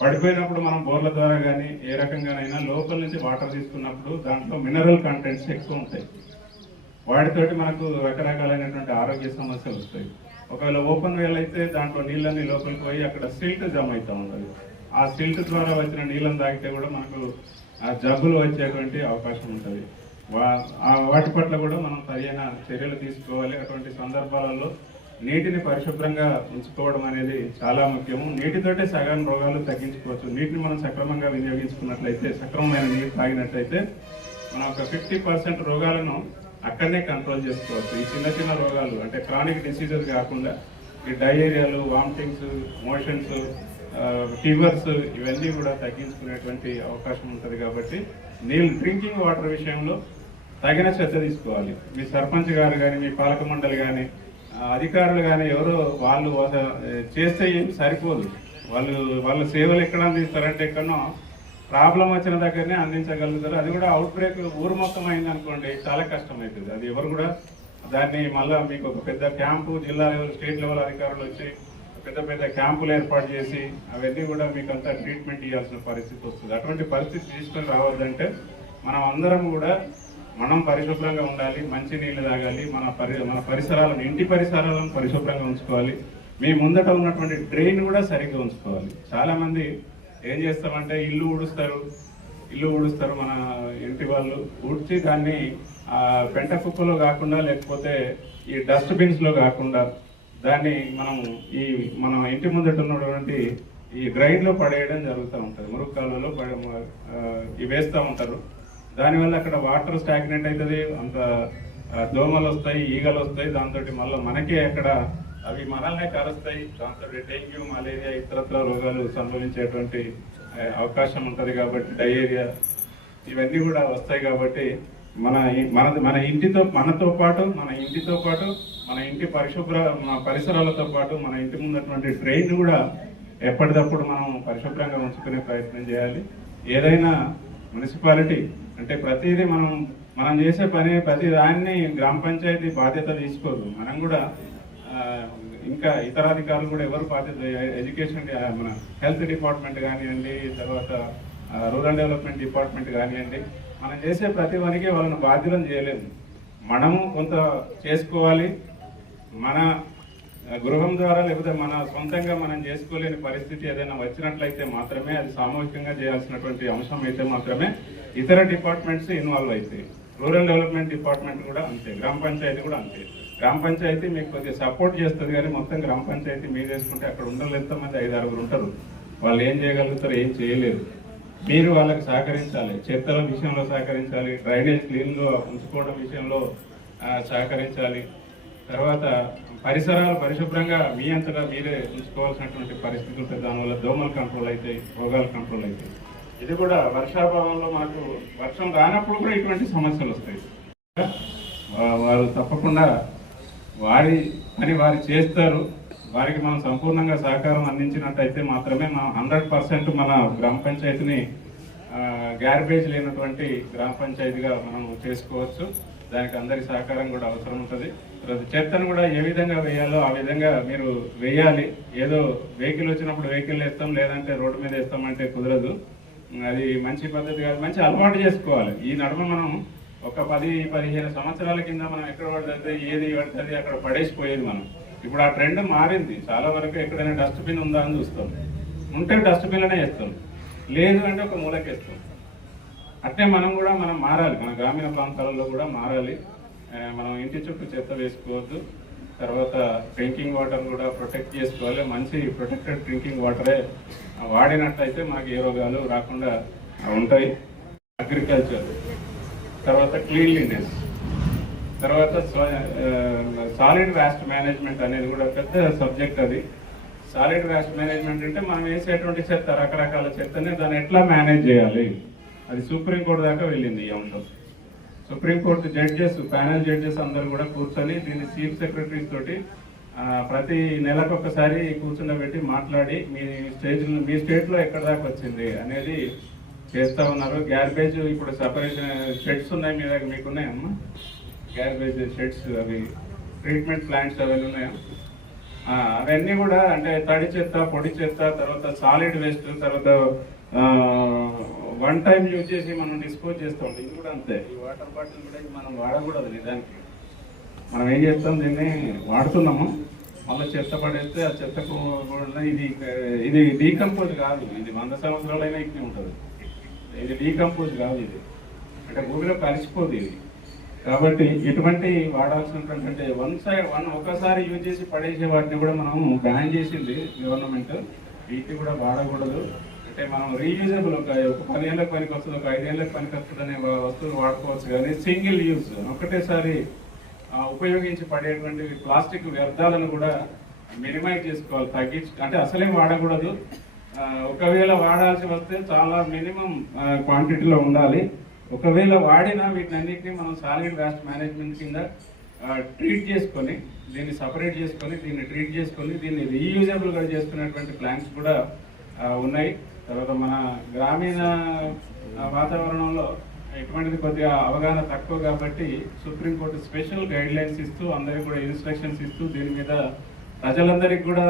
పడిపోయినప్పుడు మనం బోర్ల ద్వారా కానీ ఏ రకంగానైనా లోపల నుంచి వాటర్ తీసుకున్నప్పుడు దాంట్లో మినరల్ కంటెంట్స్ ఎక్కువ ఉంటాయి. వాటితోటి మనకు రకరకాలైనటువంటి ఆరోగ్య సమస్యలు వస్తాయి. ఒకవేళ ఓపెన్ వేల్ అయితే దాంట్లో నీళ్ళని లోపలికి పోయి అక్కడ సిల్ట్ జమ అవుతూ ఉంటుంది. ఆ సిల్ట్ ద్వారా వచ్చిన నీళ్ళని తాగితే కూడా మనకు జబ్బులు వచ్చేటువంటి అవకాశం ఉంటుంది. వాటి పట్ల కూడా మనం సరైన చర్యలు తీసుకోవాలి. అటువంటి సందర్భాలలో నీటిని పరిశుభ్రంగా ఉంచుకోవడం అనేది చాలా ముఖ్యము. నీటితోటే సగం రోగాలు తగ్గించుకోవచ్చు. నీటిని మనం సక్రమంగా వినియోగించుకున్నట్లయితే, సక్రమమైన నీరు తాగినట్లయితే మనం ఒక 50% రోగాలను అక్కడనే కంట్రోల్ చేసుకోవచ్చు. ఈ చిన్న రోగాలు అంటే క్రానిక్ డిసీజెస్ కాకుండా ఈ డయేరియాలు, వామిటింగ్స్, మోషన్స్, ఫీవర్స్, ఇవన్నీ కూడా తగ్గించుకునేటువంటి అవకాశం ఉంటుంది. కాబట్టి డ్రింకింగ్ వాటర్ విషయంలో తగిన శ్రద్ధ తీసుకోవాలి. మీ సర్పంచ్ గారు కానీ, మీ పాలక మండలి కానీ, అధికారులు కానీ ఎవరో వాళ్ళు చేస్తే ఏం సరిపోదు. వాళ్ళ సేవలు ఎక్కడ అందిస్తారంటే ఎక్కడనో ప్రాబ్లం వచ్చిన దగ్గరనే అందించగలుగుతారు. అది కూడా అవుట్ బ్రేక్ ఊరు మొత్తం అయింది అనుకోండి, చాలా కష్టం అవుతుంది. అది ఎవరు కూడా దాన్ని మళ్ళీ మీకు ఒక పెద్ద క్యాంపు, జిల్లా లెవెల్, స్టేట్ లెవెల్ అధికారులు వచ్చి పెద్ద క్యాంపులు ఏర్పాటు చేసి అవన్నీ కూడా మీకు అంతా ట్రీట్మెంట్ ఇవ్వాల్సిన పరిస్థితి వస్తుంది. అటువంటి పరిస్థితి తీసుకొని రావద్దంటే మనం అందరం కూడా మనం పరిశుభ్రంగా ఉండాలి, మంచి నీళ్లు తాగాలి, మన పరిసరాలను, ఇంటి పరిసరాలను పరిశుభ్రంగా ఉంచుకోవాలి. మీ ముందట ఉన్నటువంటి డ్రైన్ కూడా సరిగ్గా ఉంచుకోవాలి. చాలా మంది ఏం చేస్తామంటే ఇల్లు ఊడుస్తారు మన ఇంటి వాళ్ళు, ఊడ్చి దాన్ని పెంట కుప్పలో కాకుండా, లేకపోతే ఈ డస్ట్బిన్స్ లో కాకుండా దాన్ని మన ఇంటి ముందట ఉన్నటువంటి ఈ డ్రైన్ లో పడేయడం జరుగుతూ ఉంటుంది. మురుగు కాలువలో వేస్తూ ఉంటారు. దానివల్ల అక్కడ వాటర్ స్టాగ్నెంట్ అవుతుంది, అంత దోమలు వస్తాయి, ఈగలు వస్తాయి. దాంతో మళ్ళీ మనకే అక్కడ అవి మనల్నే కరుస్తాయి. దాంతో డెంగ్యూ, మలేరియా, ఇతరత్ర రోగాలు సంభవించేటువంటి అవకాశం ఉంటుంది. కాబట్టి డయేరియా ఇవన్నీ కూడా వస్తాయి. కాబట్టి మన ఇంటితో పాటు మన ఇంటి పరిసరాలతో పాటు మన ఇంటి ముందటువంటి డ్రైన్ కూడా ఎప్పటికప్పుడు మనం పరిశుభ్రంగా ఉంచుకునే ప్రయత్నం చేయాలి. ఏదైనా మున్సిపాలిటీ అంటే ప్రతిదీ మనం చేసే పని ప్రతి దాన్ని గ్రామ పంచాయతీ బాధ్యత తీసుకోదు. మనం కూడా ఇంకా ఇతర అధికారులు కూడా ఎవరు బాధ్యత, ఎడ్యుకేషన్ మన హెల్త్ డిపార్ట్మెంట్ కానివ్వండి, తర్వాత రూరల్ డెవలప్మెంట్ డిపార్ట్మెంట్ కానివ్వండి, మనం చేసే ప్రతి పనికి వాళ్ళని బాధ్యులను చేయలేము. మనము కొంత చేసుకోవాలి. మన గృహం ద్వారా లేకపోతే మన సొంతంగా మనం చేసుకోలేని పరిస్థితి ఏదైనా వచ్చినట్లయితే మాత్రమే అది సామూహికంగా చేయాల్సినటువంటి అంశం అయితే మాత్రమే ఇతర డిపార్ట్మెంట్స్ ఇన్వాల్వ్ అవుతాయి. రూరల్ డెవలప్మెంట్ డిపార్ట్మెంట్ కూడా అంతే, గ్రామ పంచాయతీ కూడా అంతే. గ్రామ పంచాయతీ మీకు కొద్దిగా సపోర్ట్ చేస్తుంది, కానీ మొత్తం గ్రామ పంచాయతీ మీరు చేసుకుంటే అక్కడ ఉండలు ఎంతమంది 5-6 ఉంటారు. వాళ్ళు ఏం చేయగలుగుతారు, ఏం చేయలేరు. మీరు వాళ్ళకి సహకరించాలి. చెత్తల విషయంలో సహకరించాలి, డ్రైనేజ్ క్లీన్గా ఉంచుకోవడం విషయంలో సహకరించాలి. తర్వాత పరిసరాలు పరిశుభ్రంగా మీ అంతటా మీరే ఉంచుకోవాల్సినటువంటి పరిస్థితులు ఉంటాయి. దానివల్ల దోమలు కంట్రోల్ అవుతాయి, రోగాలు కంట్రోల్ అవుతాయి. ఇది కూడా వర్షాభావంలో మనకు వర్షం రానప్పుడు కూడా ఇటువంటి సమస్యలు వస్తాయి. వారు తప్పకుండా వారి పని వారు చేస్తారు. వారికి మనం సంపూర్ణంగా సహకారం అందించినట్టయితే మాత్రమే మనం 100% మన గ్రామ పంచాయతీని గ్యార్బేజ్ లేనటువంటి గ్రామ పంచాయతీగా మనం చేసుకోవచ్చు. దానికి అందరి సహకారం కూడా అవసరం ఉంటుంది. తర్వాత చెత్తను కూడా ఏ విధంగా వేయాలో ఆ విధంగా మీరు వేయాలి. ఏదో వెహికల్ వచ్చినప్పుడు వెహికల్ వేస్తాం, లేదంటే రోడ్డు మీద వేస్తామంటే కుదరదు. అది మంచి పద్ధతి కాదు. మంచి అలవాటు చేసుకోవాలి. ఈ నడుమ మనం ఒక 10-15 సంవత్సరాల కింద మనం ఎక్కడ పడుతుంది, ఏది పడుతుంది అక్కడ పడేసిపోయేది మనం. ఇప్పుడు ఆ ట్రెండ్ మారింది. చాలా వరకు ఎక్కడైనా డస్ట్బిన్ ఉందా అని చూస్తాం. ఉంటే డస్ట్బిన్లోనే వేస్తాం, లేదు అంటే ఒక మూలకేస్తాం. అట్టే మనం మారాలి. మన గ్రామీణ ప్రాంతాలలో కూడా మారాలి. మనం ఇంటి చుట్టూ చెత్త వేసుకోవద్దు. తర్వాత డ్రింకింగ్ వాటర్ కూడా ప్రొటెక్ట్ చేసుకోవాలి. మంచి ప్రొటెక్టెడ్ డ్రింకింగ్ వాటరే వాడినట్లయితే మనకి ఏ రోగాలు రాకుండా ఉంటాయి. అగ్రికల్చర్, తర్వాత క్లీన్లీనెస్, తర్వాత సాలిడ్ వేస్ట్ మేనేజ్మెంట్ అనేది కూడా పెద్ద సబ్జెక్ట్. అది సాలిడ్ వేస్ట్ మేనేజ్మెంట్ అంటే మనం వేసేటువంటి చెత్త, రకరకాల చెత్తని దాన్ని ఎట్లా మేనేజ్ చేయాలి, అది సుప్రీంకోర్టు దాకా వెళ్ళింది ఈ అంశం. సుప్రీంకోర్టు జడ్జెస్, ప్యానల్ జడ్జెస్ అందరూ కూడా కూర్చొని దీన్ని చీఫ్ సెక్రటరీస్ తోటి ప్రతి నెలకు ఒకసారి కూర్చుండబెట్టి మాట్లాడి మీ స్టేట్లో ఎక్కడ దాకా వచ్చింది అనేది చేస్తూ ఉన్నారు. గ్యార్బేజ్ ఇప్పుడు సపరేషన్ షెడ్స్ ఉన్నాయి, మీ దగ్గర మీకున్నాయమ్మా గ్యార్బేజ్ షెడ్స్, అవి ట్రీట్మెంట్ ప్లాంట్స్ అవన్నీ ఉన్నాయా? అవన్నీ కూడా అంటే తడి చెత్త, పొడి చెత్త, తర్వాత సాలిడ్ వేస్ట్, తర్వాత వన్ టైం యూజ్ చేసి మనం డిస్పోజ్ చేస్తూ ఉంటాం. ఇది కూడా అంతే. ఈ వాటర్ బాటిల్ కూడా మనం వాడకూడదు. నిజానికి మనం ఏం చేస్తాం, దీన్ని వాడుతున్నాము, మళ్ళీ చెత్త పడేస్తే ఆ చెత్తకు కూడా ఇది డీకంపోజ్ కాదు. ఇది 100 సంవత్సరాలైనా ఇక్కడ ఉంటుంది. ఇది డీకంపోజ్ కాదు. ఇది అంటే భూమిలో కలిసిపోదు ఇది. కాబట్టి ఇటువంటి వాడాల్సినటువంటి ఒకసారి యూజ్ చేసి పడేసే వాటిని కూడా మనం బ్యాన్ చేసింది గవర్నమెంట్. వీటిని కూడా వాడకూడదు. అంటే మనం రీయూజబుల్ ఒక 10 ఏళ్ళకి పనికి వస్తుంది, ఒక 5 ఏళ్ళకి పనికి వస్తుంది అనే వస్తువులు వాడుకోవచ్చు. కానీ సింగిల్ యూజ్ ఒకటేసారి ఉపయోగించి పడేటువంటి ప్లాస్టిక్ వ్యర్థాలను కూడా మినిమైజ్ చేసుకోవాలి, తగ్గించి, అంటే అసలే వాడకూడదు. ఒకవేళ వాడాల్సి వస్తే చాలా మినిమం క్వాంటిటీలో ఉండాలి. ఒకవేళ వాడినా వీటినన్నింటినీ మనం సాలిడ్ వేస్ట్ మేనేజ్మెంట్ కింద ట్రీట్ చేసుకొని, దీన్ని సపరేట్ చేసుకొని, దీన్ని ట్రీట్ చేసుకొని, దీన్ని రీయూజబుల్గా చేసుకునేటువంటి ప్లాన్స్ కూడా ఉన్నాయి. తర్వాత మన గ్రామీణ వాతావరణంలో ఇటువంటిది కొద్దిగా అవగాహన తక్కువ కాబట్టి సుప్రీంకోర్టు స్పెషల్ గైడ్ లైన్స్ ఇస్తూ అందరికి కూడా ఇన్స్ట్రక్షన్స్ ఇస్తూ దీని మీద ప్రజలందరికీ కూడా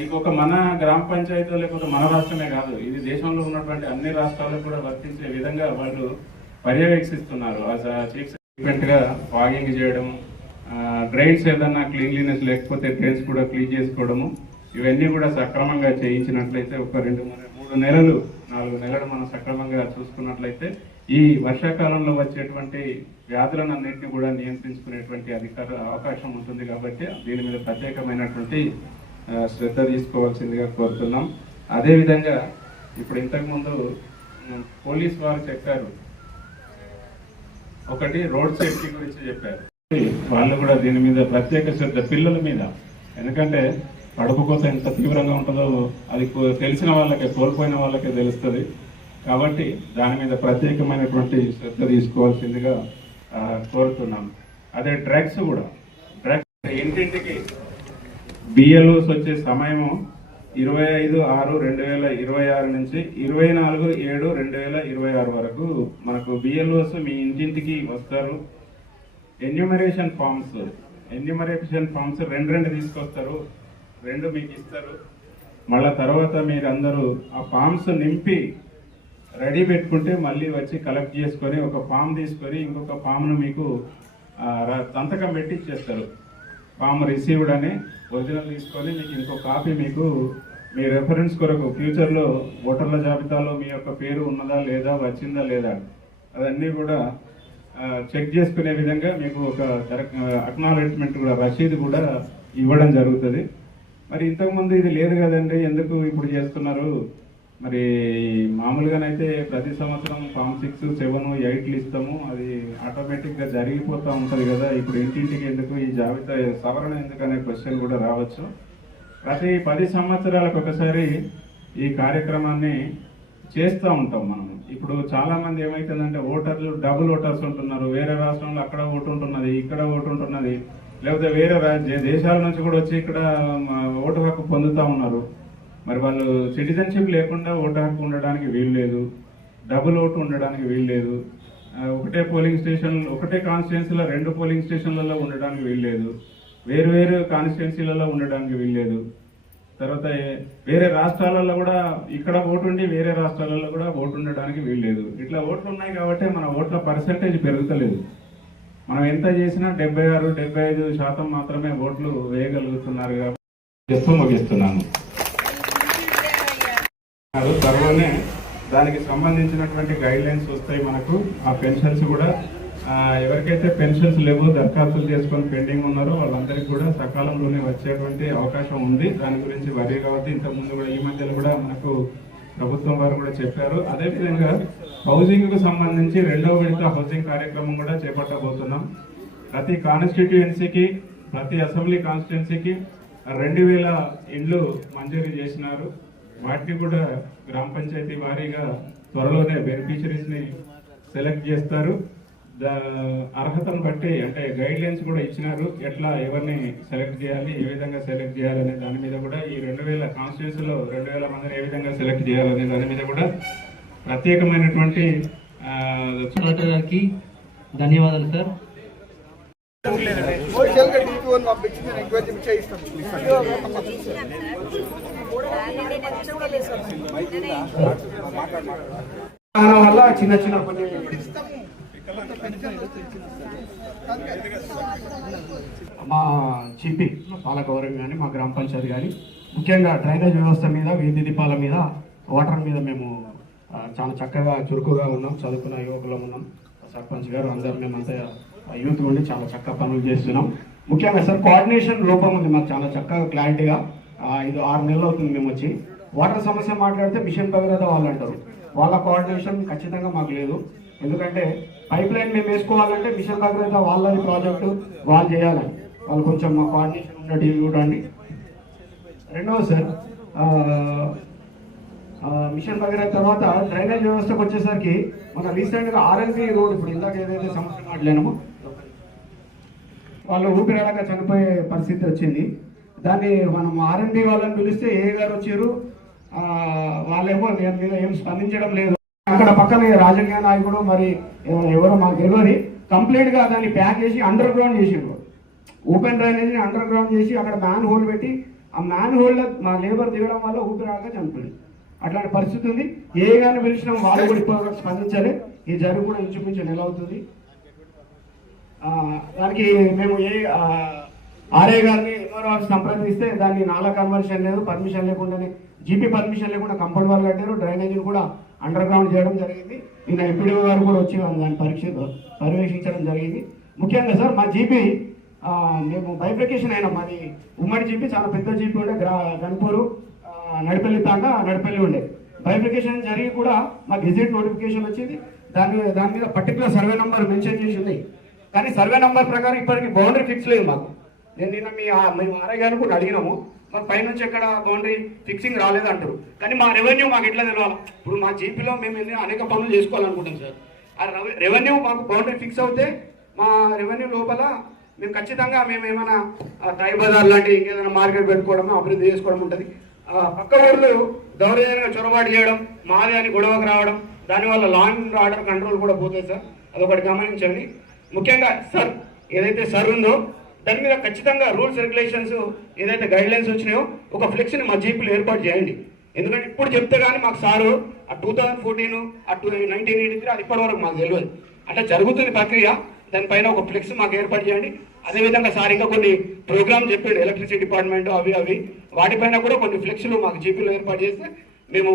ఇంకొక మన గ్రామ పంచాయతీ లేకపోతే మన రాష్ట్రమే కాదు, ఇది దేశంలో ఉన్నటువంటి అన్ని రాష్ట్రాలకు కూడా వర్తించే విధంగా వాళ్ళు పర్యవేక్షిస్తున్నారు. చీఫ్ సెక్రటరీగా ఫాగింగ్ చేయడం, డ్రైన్స్ ఏదన్నా క్లీన్లీనెస్ లేకపోతే డ్రైన్స్ కూడా క్లీన్ చేసుకోవడము, ఇవన్నీ కూడా సక్రమంగా చేయించినట్లయితే ఒక 2-3 నెలలు 4 నెలలు మనం సక్రమంగా చూసుకున్నట్లయితే ఈ వర్షాకాలంలో వచ్చేటువంటి వ్యాధులను అన్నింటినీ కూడా నియంత్రించుకునేటువంటి అవకాశం ఉంటుంది. కాబట్టి దీని మీద ప్రత్యేకమైనటువంటి శ్రద్ధ తీసుకోవాల్సిందిగా కోరుతున్నాం. అదేవిధంగా ఇప్పుడు ఇంతకుముందు పోలీస్ వారు చెప్పారు, ఒకటి రోడ్ సేఫ్టీ గురించి చెప్పారు. వాళ్ళు కూడా దీని మీద ప్రత్యేక శ్రద్ధ, పిల్లల మీద ఎందుకంటే కడుపు కోత ఎంత తీవ్రంగా ఉంటుందో అది తెలిసిన వాళ్ళకే, కోల్పోయిన వాళ్ళకే తెలుస్తుంది. కాబట్టి దాని మీద ప్రత్యేకమైనటువంటి శ్రద్ధ తీసుకోవాల్సిందిగా కోరుతున్నాను. అదే డ్రగ్స్ కూడా, డ్రగ్స్ ఇంటింటికి బిఎల్ఓస్ వచ్చే సమయము 25/6/2026 నుంచి 24/7/2026 వరకు మనకు బిఎల్ఓస్ మీ ఇంటింటికి వస్తారు. ఎన్యూమరేషన్ ఫామ్స్ రెండు తీసుకొస్తారు, 2 మీకు ఇస్తారు. మళ్ళా తర్వాత మీరు అందరూ ఆ ఫామ్స్ నింపి రెడీ పెట్టుకుంటే మళ్ళీ వచ్చి కలెక్ట్ చేసుకొని ఒక ఫామ్ తీసుకొని ఇంకొక ఫామ్ను మీకు సంతకం పెట్టి ఇచ్చేస్తారు. ఫామ్ రిసీవ్డ్ అని ఒరిజినల్ తీసుకొని మీకు ఇంకో కాపీ మీకు మీ రెఫరెన్స్ కొరకు ఫ్యూచర్లో ఓటర్ల జాబితాలో మీ యొక్క పేరు ఉన్నదా లేదా, వచ్చిందా లేదా, అదన్నీ కూడా చెక్ చేసుకునే విధంగా మీకు ఒక అక్నాలెడ్జ్మెంట్ కూడా, రసీదు కూడా ఇవ్వడం జరుగుతుంది. మరి ఇంతకుముందు ఇది లేదు కదండి, ఎందుకు ఇప్పుడు చేస్తున్నారు? మరి మామూలుగానైతే ప్రతి సంవత్సరం ఫామ్ 6, 7, 8 ఇస్తాము, అది ఆటోమేటిక్గా జరిగిపోతూ ఉంటుంది కదా. ఇప్పుడు ఇంటింటికి ఎందుకు ఈ జాబితా సవరణ ఎందుకు అనే క్వశ్చన్ కూడా రావచ్చు. ప్రతి 10 సంవత్సరాలకు ఒకసారి ఈ కార్యక్రమాన్ని చేస్తూ ఉంటాం మనం. ఇప్పుడు చాలామంది ఏమవుతుందంటే ఓటర్లు డబుల్ ఓటర్స్ ఉంటున్నారు. వేరే రాష్ట్రంలో అక్కడ ఓటు ఉంటున్నది, ఇక్కడ ఓటు ఉంటున్నది, లేకపోతే వేరే దేశాల నుంచి కూడా వచ్చి ఇక్కడ ఓటు హక్కు పొందుతూ ఉన్నారు. మరి వాళ్ళు సిటిజన్షిప్ లేకుండా ఓటు హక్కు ఉండడానికి వీలు లేదు, డబుల్ ఓటు ఉండడానికి వీలు లేదు, ఒకటే పోలింగ్ స్టేషన్, ఒకటే కాన్స్టిట్యున్సీలో 2 పోలింగ్ స్టేషన్లలో ఉండడానికి వీలు లేదు, వేరు కాన్స్టిట్యున్సీలలో ఉండడానికి వీలు లేదు. తర్వాత వేరే రాష్ట్రాలలో కూడా ఇక్కడ ఓటు ఉండి వేరే రాష్ట్రాలలో కూడా ఓటు ఉండడానికి వీలు లేదు. ఇట్లా ఓట్లు ఉన్నాయి కాబట్టి మన ఓట్ల పర్సెంటేజ్ పెరుగుతలేదు. మనం ఎంత చేసినా 76-75% మాత్రమే ఓట్లు వేయగలుగుతున్నారు కాబట్టి చెప్తూ ముగిస్తున్నాను. త్వరలోనే దానికి సంబంధించినటువంటి గైడ్ లైన్స్ వస్తాయి మనకు. ఆ పెన్షన్స్ కూడా ఎవరికైతే పెన్షన్స్ లేవో, దరఖాస్తులు చేసుకొని పెండింగ్ ఉన్నారో వాళ్ళందరికీ కూడా సకాలంలోనే వచ్చేటువంటి అవకాశం ఉంది. దాని గురించి వరి కాబట్టి ఇంతకుముందు కూడా ఈ మధ్యలో కూడా మనకు ప్రభుత్వం వారు కూడా చెప్పారు. అదేవిధంగా హౌసింగ్కు సంబంధించి 2వ విడత హౌసింగ్ కార్యక్రమం కూడా చేపట్టబోతున్నాం. ప్రతి కాన్స్టిట్యుయెన్సీకి, ప్రతి అసెంబ్లీ కాన్స్టిట్యుయెన్సీకి 2000 ఇండ్లు మంజూరు చేసినారు. వాటిని కూడా గ్రామ పంచాయతీ వారీగా త్వరలోనే బెనిఫిషరీస్ని సెలెక్ట్ చేస్తారు. అర్హతను బట్టి అంటే గైడ్ లైన్స్ కూడా ఇచ్చినారు, ఎట్లా ఎవరిని సెలెక్ట్ చేయాలి, ఏ విధంగా సెలెక్ట్ చేయాలనే దాని మీద కూడా ఈ 2000 కాన్స్టిట్యూన్సీలో 2000 మందిని ఏ విధంగా సెలెక్ట్ చేయాలనే దాని మీద కూడా ప్రత్యేకమైనటువంటి గారికి ధన్యవాదాలు సార్. వల్ల చిన్న కొన్ని మా జీపీ పాలకవర్గం కానీ మా గ్రామ పంచాయతీ కానీ ముఖ్యంగా డ్రైనేజ్ వ్యవస్థ మీద, వీధి దీపాల మీద, వాటర్ మీద మేము చాలా చక్కగా చురుకుగా ఉన్నాం. చదువుకున్న యువకులం ఉన్నాం. సర్పంచ్ గారు అందరూ మేమంతా యూత్ ఉండి చాలా చక్కగా పనులు చేస్తున్నాం. ముఖ్యంగా సార్ కోఆర్డినేషన్ లోపం ఉంది మాకు చాలా చక్కగా క్లారిటీగా. ఇది 6 నెలలు అవుతుంది మేము వచ్చి. వాటర్ సమస్య మాట్లాడితే మిషన్ భగీరథ వాళ్ళు అంటారు. వాళ్ళ కోఆర్డినేషన్ ఖచ్చితంగా మాకు లేదు. ఎందుకంటే పైప్ లైన్ మేము వేసుకోవాలంటే మిషన్ భగీరథ వాళ్ళది ప్రాజెక్టు, వాళ్ళు చేయాలని. వాళ్ళు కొంచెం మా కోఆర్డినేషన్ ఉన్నట్టు చూడండి. రెండవది సార్, మిషన్ భగీరథ తర్వాత డ్రైనేజ్ వ్యవస్థకు వచ్చేసరికి మన రీసెంట్గా ఆర్ఎన్బి రోడ్, ఇప్పుడు ఇందాక ఏదైతే సమస్య మాట్లాడినామో, వాళ్ళు ఊపిరాడక చనిపోయే పరిస్థితి వచ్చింది. దాన్ని మనం ఆర్ఎన్బి వాళ్ళని పిలిస్తే ఏ గారు వచ్చారు, వాళ్ళేమో దీని మీద ఏం స్పందించడం లేదు. అక్కడ పక్కన రాజకీయ నాయకుడు మరి ఎవరో మాకు తెలియదు, కంప్లీట్గా దాన్ని ప్యాక్ చేసి అండర్ గ్రౌండ్ చేసిండ్రు. ఓపెన్ డ్రైనేజ్ని అండర్ గ్రౌండ్ చేసి అక్కడ మ్యాన్ హోల్ పెట్టి ఆ మ్యాన్ హోల్లో మా లేబర్ దిగడం వల్ల ఊపిరాడక చనిపోయింది. అట్లాంటి పరిస్థితి ఉంది. ఏ గారిని పిలిచినాం వాళ్ళు కూడా ఇప్పుడు స్పందించాలి. ఈ జరుగు కూడా ఇంచుమించు నెల అవుతుంది. దానికి మేము ఆర్ఏ గారిని ఎంఆర్ఓ ఆఫీస్ సంప్రదిస్తే దాన్ని నాలా కన్వర్షన్ లేదు, పర్మిషన్ లేకుండానే జీపీ పర్మిషన్ లేకుండా కంపౌండ్ వాళ్ళు కట్టారు. డ్రైనేజీని కూడా అండర్ గ్రౌండ్ చేయడం జరిగింది. నిన్న ఎంపీడీఓ గారు కూడా వచ్చి దాన్ని పర్యవేక్షించడం జరిగింది. ముఖ్యంగా సార్ మా జీపీ మేము బైఫికేషన్ అయినా, మాది ఉమ్మడి జీపీ చాలా పెద్ద జీపీ ఉండే, గన్పూరు నడిపల్లి తాండా నడిపల్లి ఉండే. బైఫికేషన్ జరిగి కూడా మాకు గెజెట్ నోటిఫికేషన్ వచ్చింది. దాని మీద పర్టికులర్ సర్వే నెంబర్ మెన్షన్ చేసి ఉంది. కానీ సర్వే నెంబర్ ప్రకారం ఇప్పటికీ బౌండరీ ఫిక్స్ లేదు మాకు. నేను నిన్న మేము ఆర్ఐ గారిని కూడా అడిగినాము, మరి పైనుంచి ఎక్కడ బౌండరీ ఫిక్సింగ్ రాలేదంటారు. కానీ మా రెవెన్యూ మాకు ఎట్లా తెలవాలి? ఇప్పుడు మా జీపీలో మేము అనేక పనులు చేసుకోవాలనుకుంటాం సార్. ఆ రెవెన్యూ మాకు బౌండరీ ఫిక్స్ అవుతే మా రెవెన్యూ లోపల మేము ఖచ్చితంగా మేము ఏమైనా టై బజార్ లాంటి ఇంకేదైనా మార్కెట్ పెట్టుకోవడం, అభివృద్ధి చేసుకోవడం ఉంటుంది. పక్క ఊళ్ళు దౌర్జన్యంగా చొరబాటు చేయడం, మాది అని గొడవకు రావడం, దానివల్ల లా అండ్ ఆర్డర్ కంట్రోల్ కూడా పోతుంది సార్. అదొకటి గమనించండి. ముఖ్యంగా సార్ ఏదైతే సార్ ఉందో దాని మీద ఖచ్చితంగా రూల్స్ రెగ్యులేషన్స్ ఏదైతే గైడ్ లైన్స్ వచ్చినాయో ఒక ఫ్లెక్స్ని మా జీపీలో ఏర్పాటు చేయండి. ఎందుకంటే ఇప్పుడు చెప్తే కానీ మాకు సారు ఆ 2014 ఆ 1983 అది ఇప్పటివరకు మాకు తెలియదు. అంటే జరుగుతుంది ప్రక్రియ, దానిపైన ఒక ఫ్లెక్స్ మాకు ఏర్పాటు చేయండి. అదేవిధంగా సార్ ఇంకా కొన్ని ప్రోగ్రామ్ చెప్పాడు, ఎలక్ట్రిసిటీ డిపార్ట్మెంట్ అవి వాటిపైన కూడా కొన్ని ఫ్లెక్స్లు మాకు జీపీలో ఏర్పాటు చేస్తే మేము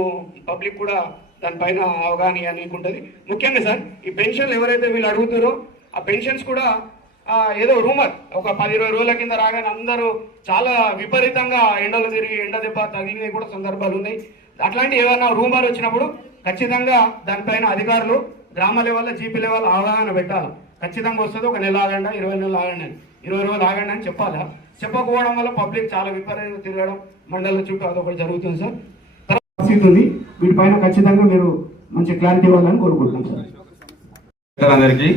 పబ్లిక్ కూడా దానిపైన అవగాహన అనేది ఉంటుంది. ముఖ్యంగా సార్ ఈ పెన్షన్లు ఎవరైతే వీళ్ళు అడుగుతారో ఆ పెన్షన్స్ కూడా ఏదో రూమర్ ఒక 10-20 రోజుల కింద రాగానే అందరూ చాలా విపరీతంగా ఎండలు తిరిగి ఎండ దెబ్బ తగిలినవి కూడా సందర్భాలు ఉన్నాయి. అట్లాంటి ఏమైనా రూమర్ వచ్చినప్పుడు ఖచ్చితంగా దానిపైన అధికారులు గ్రామ లెవెల్లో జీపీ లెవెల్ అవగాహన పెట్టాలి. ఖచ్చితంగా వస్తుంది. ఒక నెల ఆగండి, 20 నెలలు ఆగండి, 20 రోజులు ఆగండి అని చెప్పాలా. చెప్పకపోవడం వల్ల పబ్లిక్ చాలా విపరీతంగా తిరగడం, మండలం చుట్టూ అదొకటి జరుగుతుంది సార్. పరిస్థితి ఉంది, వీటిపైన ఖచ్చితంగా మీరు మంచి క్లారిటీ ఇవ్వాలని కోరుకుంటున్నాం సార్. అందరికీ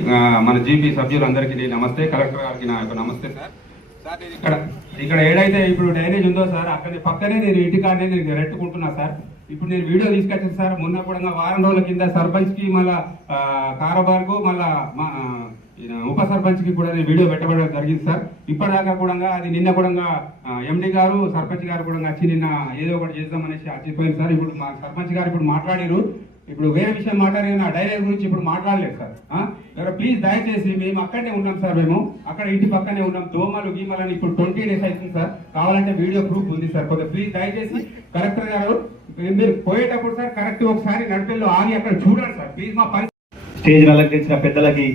మన జీపీ సభ్యులందరికీ నమస్తే. కలెక్టర్ గారికి నా యొక్క నమస్తే సార్. ఇక్కడ ఏదైతే ఇప్పుడు డ్రైనేజ్ ఉందో సార్ అక్కడ పక్కనే నేను ఇంటికాడనే నేను రెట్టుకుంటున్నా సార్. ఇప్పుడు నేను వీడియో తీసుకొచ్చాను సార్. మొన్న కూడా వారం రోజుల కింద సర్పంచ్ కి మళ్ళా కారోబార్కు మళ్ళా ఉప సర్పంచ్ కి కూడా నేను వీడియో పెట్టబడడం జరిగింది సార్. ఇప్పటిదాకా కూడా అది నిన్న కూడా ఎండి గారు సర్పంచ్ గారు కూడా వచ్చి నిన్న ఏదో ఒకటి చేద్దామనేసి వచ్చిపోయింది సార్. ఇప్పుడు మా సర్పంచ్ గారు ఇప్పుడు మాట్లాడారు. ఇప్పుడు వేరే విషయం మాట్లాడారు, నా డైరీ గురించి ఇప్పుడు మాట్లాడలేదు సార్. ప్లీజ్ దయచేసి మేము అక్కడనే ఉన్నాం సార్. మేము అక్కడ ఇంటి పక్కనే ఉన్నాం. దోమలు గీమలని ఇప్పుడు 20 days అవుతుంది సార్. కావాలంటే వీడియో ప్రూఫ్ ఉంది సార్. కొద్దిగా ప్లీజ్ దయచేసి కలెక్టర్ గారు మీరు పోయేటప్పుడు సార్ కరెక్ట్ ఒకసారి నడిపెల్లో ఆగి అక్కడ చూడండి సార్ ప్లీజ్. మా స్టేజ్ అలంకరించిన పెద్దలకి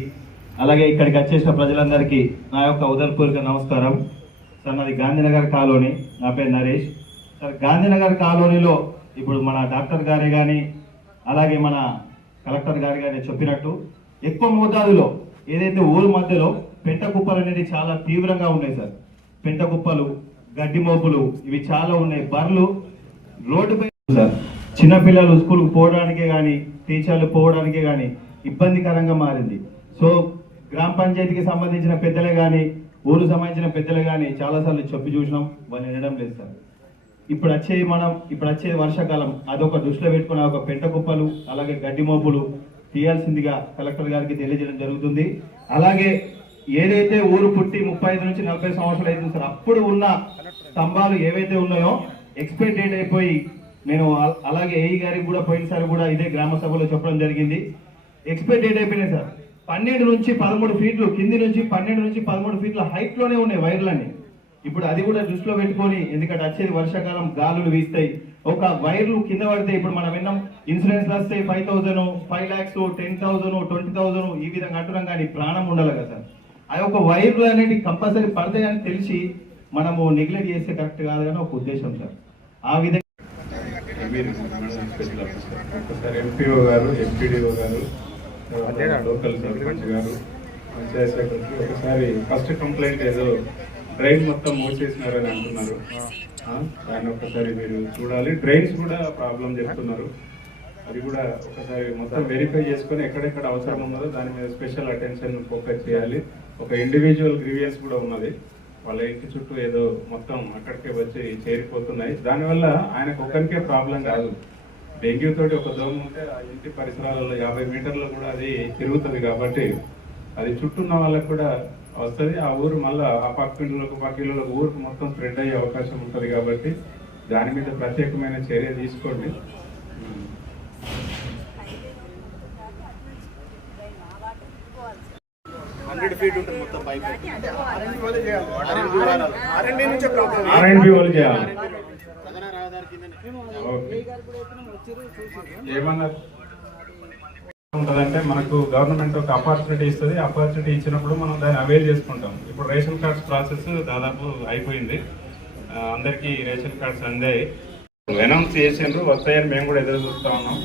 అలాగే ఇక్కడికి వచ్చేసిన ప్రజలందరికీ నా యొక్క ఉదయపూర్వక నమస్కారం సార్. నాది గాంధీనగర్ కాలనీ, నా పేరు నరేష్ సార్. గాంధీనగర్ కాలనీలో ఇప్పుడు మన డాక్టర్ గారే కానీ అలాగే మన కలెక్టర్ గారు కానీ చెప్పినట్టు ఎక్కువ మోతాదులో ఏదైతే ఊరు మధ్యలో పెంట కుప్పలు అనేది చాలా తీవ్రంగా ఉన్నాయి సార్. పెంట కుప్పలు, గడ్డి మోపులు ఇవి చాలా ఉన్నాయి. బర్రెలు రోడ్డుపై సార్. చిన్నపిల్లలు స్కూల్కి పోవడానికే కానీ టీచర్లు పోవడానికే కానీ ఇబ్బందికరంగా మారింది. సో గ్రామ పంచాయతీకి సంబంధించిన పెద్దలే కానీ ఊరు సంబంధించిన పెద్దలే కానీ చాలాసార్లు చెప్పి చూసినాం, వాళ్ళు వినడం లేదు సార్. ఇప్పుడు వచ్చే వర్షాకాలం అదొక దృష్టిలో పెట్టుకున్న ఒక పెంట కుప్పలు అలాగే గడ్డి మోపులు తీయాల్సిందిగా కలెక్టర్ గారికి తెలియజేయడం జరుగుతుంది. అలాగే ఏదైతే ఊరు పుట్టి 35 నుంచి 40 సంవత్సరాలు అవుతుంది సార్, అప్పుడు ఉన్న స్తంభాలు ఏవైతే ఉన్నాయో ఎక్స్పైర్ డేట్ అయిపోయి నేను అలాగే ఏఈ గారికి కూడా పోయినసారి కూడా ఇదే గ్రామ సభలో చెప్పడం జరిగింది. ఎక్స్పైర్ డేట్ అయిపోయినాయి సార్. 12 నుంచి 13 ఫీట్లు కింది నుంచి 12 నుంచి 13 ఫీట్ల హైట్ లోనే ఉన్నాయి వైర్లన్నీ. ఇప్పుడు అది కూడా దృష్టిలో పెట్టుకొని, ఎందుకంటే వచ్చేది వర్షాకాలం, గాలులు వీస్తాయి. ఒక వైర్లు కింద పడితే ఇప్పుడు మనం విన్నాం ఇన్సూరెన్స్ వస్తాయి 5,000, 5 lakhs, 10,000, 20,000 ఈ విధంగా అంటున్నాం. కానీ ప్రాణం ఉండాలి కదా సార్. ఆ యొక్క వైర్లు అనేవి కంపల్సరీ పడతాయని తెలిసి మనము నెగ్లెక్ట్ చేస్తే కరెక్ట్ కాదని ఒక ఉద్దేశం సార్. ఆ విధంగా ఒకసారి ఎంపీఓ గారు, ఎంపీడీఓ గారు, లోకల్ సర్పంచ్ గారు, పంచాయత్ సెక్రటరీ ఒకసారి ఫస్ట్ కంప్లైంట్ ఏదో డ్రైన్ మొత్తం మూసేసినారని అంటున్నారు. దాన్ని ఒకసారి మీరు చూడాలి. డ్రైన్స్ కూడా ప్రాబ్లం చెప్తున్నారు. అది కూడా ఒకసారి మొత్తం వెరిఫై చేసుకొని ఎక్కడెక్కడ అవసరం ఉన్నదో దాని మీద స్పెషల్ అటెన్షన్ ఫోకస్ చేయాలి. ఒక ఇండివిజువల్ గ్రీవియన్స్ కూడా ఉన్నది. వాళ్ళ ఇంటి చుట్టూ ఏదో మొత్తం అక్కడికే వచ్చి చేరిపోతున్నాయి. దానివల్ల ఆయనకు ఒకరికే ప్రాబ్లం కాదు. డెంగ్యూ తోటి ఒక దోమ ఉంటే ఆ ఇంటి పరిసరాలలో 50 మీటర్లు కూడా అది తిరుగుతుంది. కాబట్టి అది చుట్టూ ఉన్న వాళ్ళకు కూడా వస్తుంది. ఆ ఊరు మళ్ళీ ఆ పక్కిళ్ళకు ఊరికి మొత్తం స్ప్రెడ్ అయ్యే అవకాశం ఉంటుంది. కాబట్టి దాని మీద ప్రత్యేకమైన చర్య తీసుకోండి. R&B వాళ్ళు చేయాలి. ఏమన్నా ఉంటుందంటే మనకు గవర్నమెంట్ ఒక ఆపర్చునిటీ ఇస్తుంది. ఆపర్చునిటీ ఇచ్చినప్పుడు మనం దాన్ని అవైల్ చేసుకుంటాం. ఇప్పుడు రేషన్ కార్డ్స్ ప్రాసెస్ దాదాపు అయిపోయింది. అందరికీ రేషన్ కార్డ్స్ అందాయి. అనౌన్స్ చేసిండ్రు, వస్తాయని మేము కూడా ఎదురు చూస్తూ ఉన్నాం.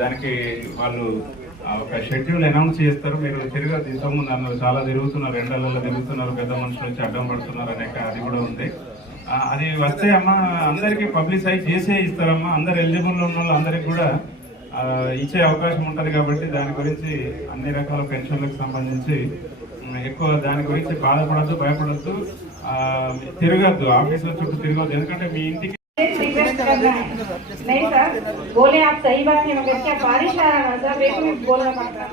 దానికి వాళ్ళు ఒక షెడ్యూల్ అనౌన్స్ చేస్తారు. మీరు తిరగదు, ఇంతకుముందు అన్నారు చాలా తిరుగుతున్నారు, ఎండలలో తిరుగుతున్నారు, పెద్ద మనుషులు వచ్చి అడ్డం పడుతున్నారు అనే అది కూడా ఉంది. అది వస్తే అమ్మ అందరికీ పబ్లిసైజ్ చేసే ఇస్తారమ్మా. అందరు ఎలిజిబుల్ ఉన్న వాళ్ళు అందరికి కూడా ఇచ్చే అవకాశం ఉంటుంది. కాబట్టి దాని గురించి అన్ని రకాల పెన్షన్లకు సంబంధించి ఎక్కువ దాని గురించి బాధపడద్దు, భయపడద్దు, తిరగద్దు, ఆఫీసుల చుట్టూ తిరగద్దు. ఎందుకంటే మీ ఇంటికి रिक्वेस्ट करना है नहीं सर बोले आप सही बात है मगर क्या बारिश आ रहा है सर वेट में बोलना पड़ता है।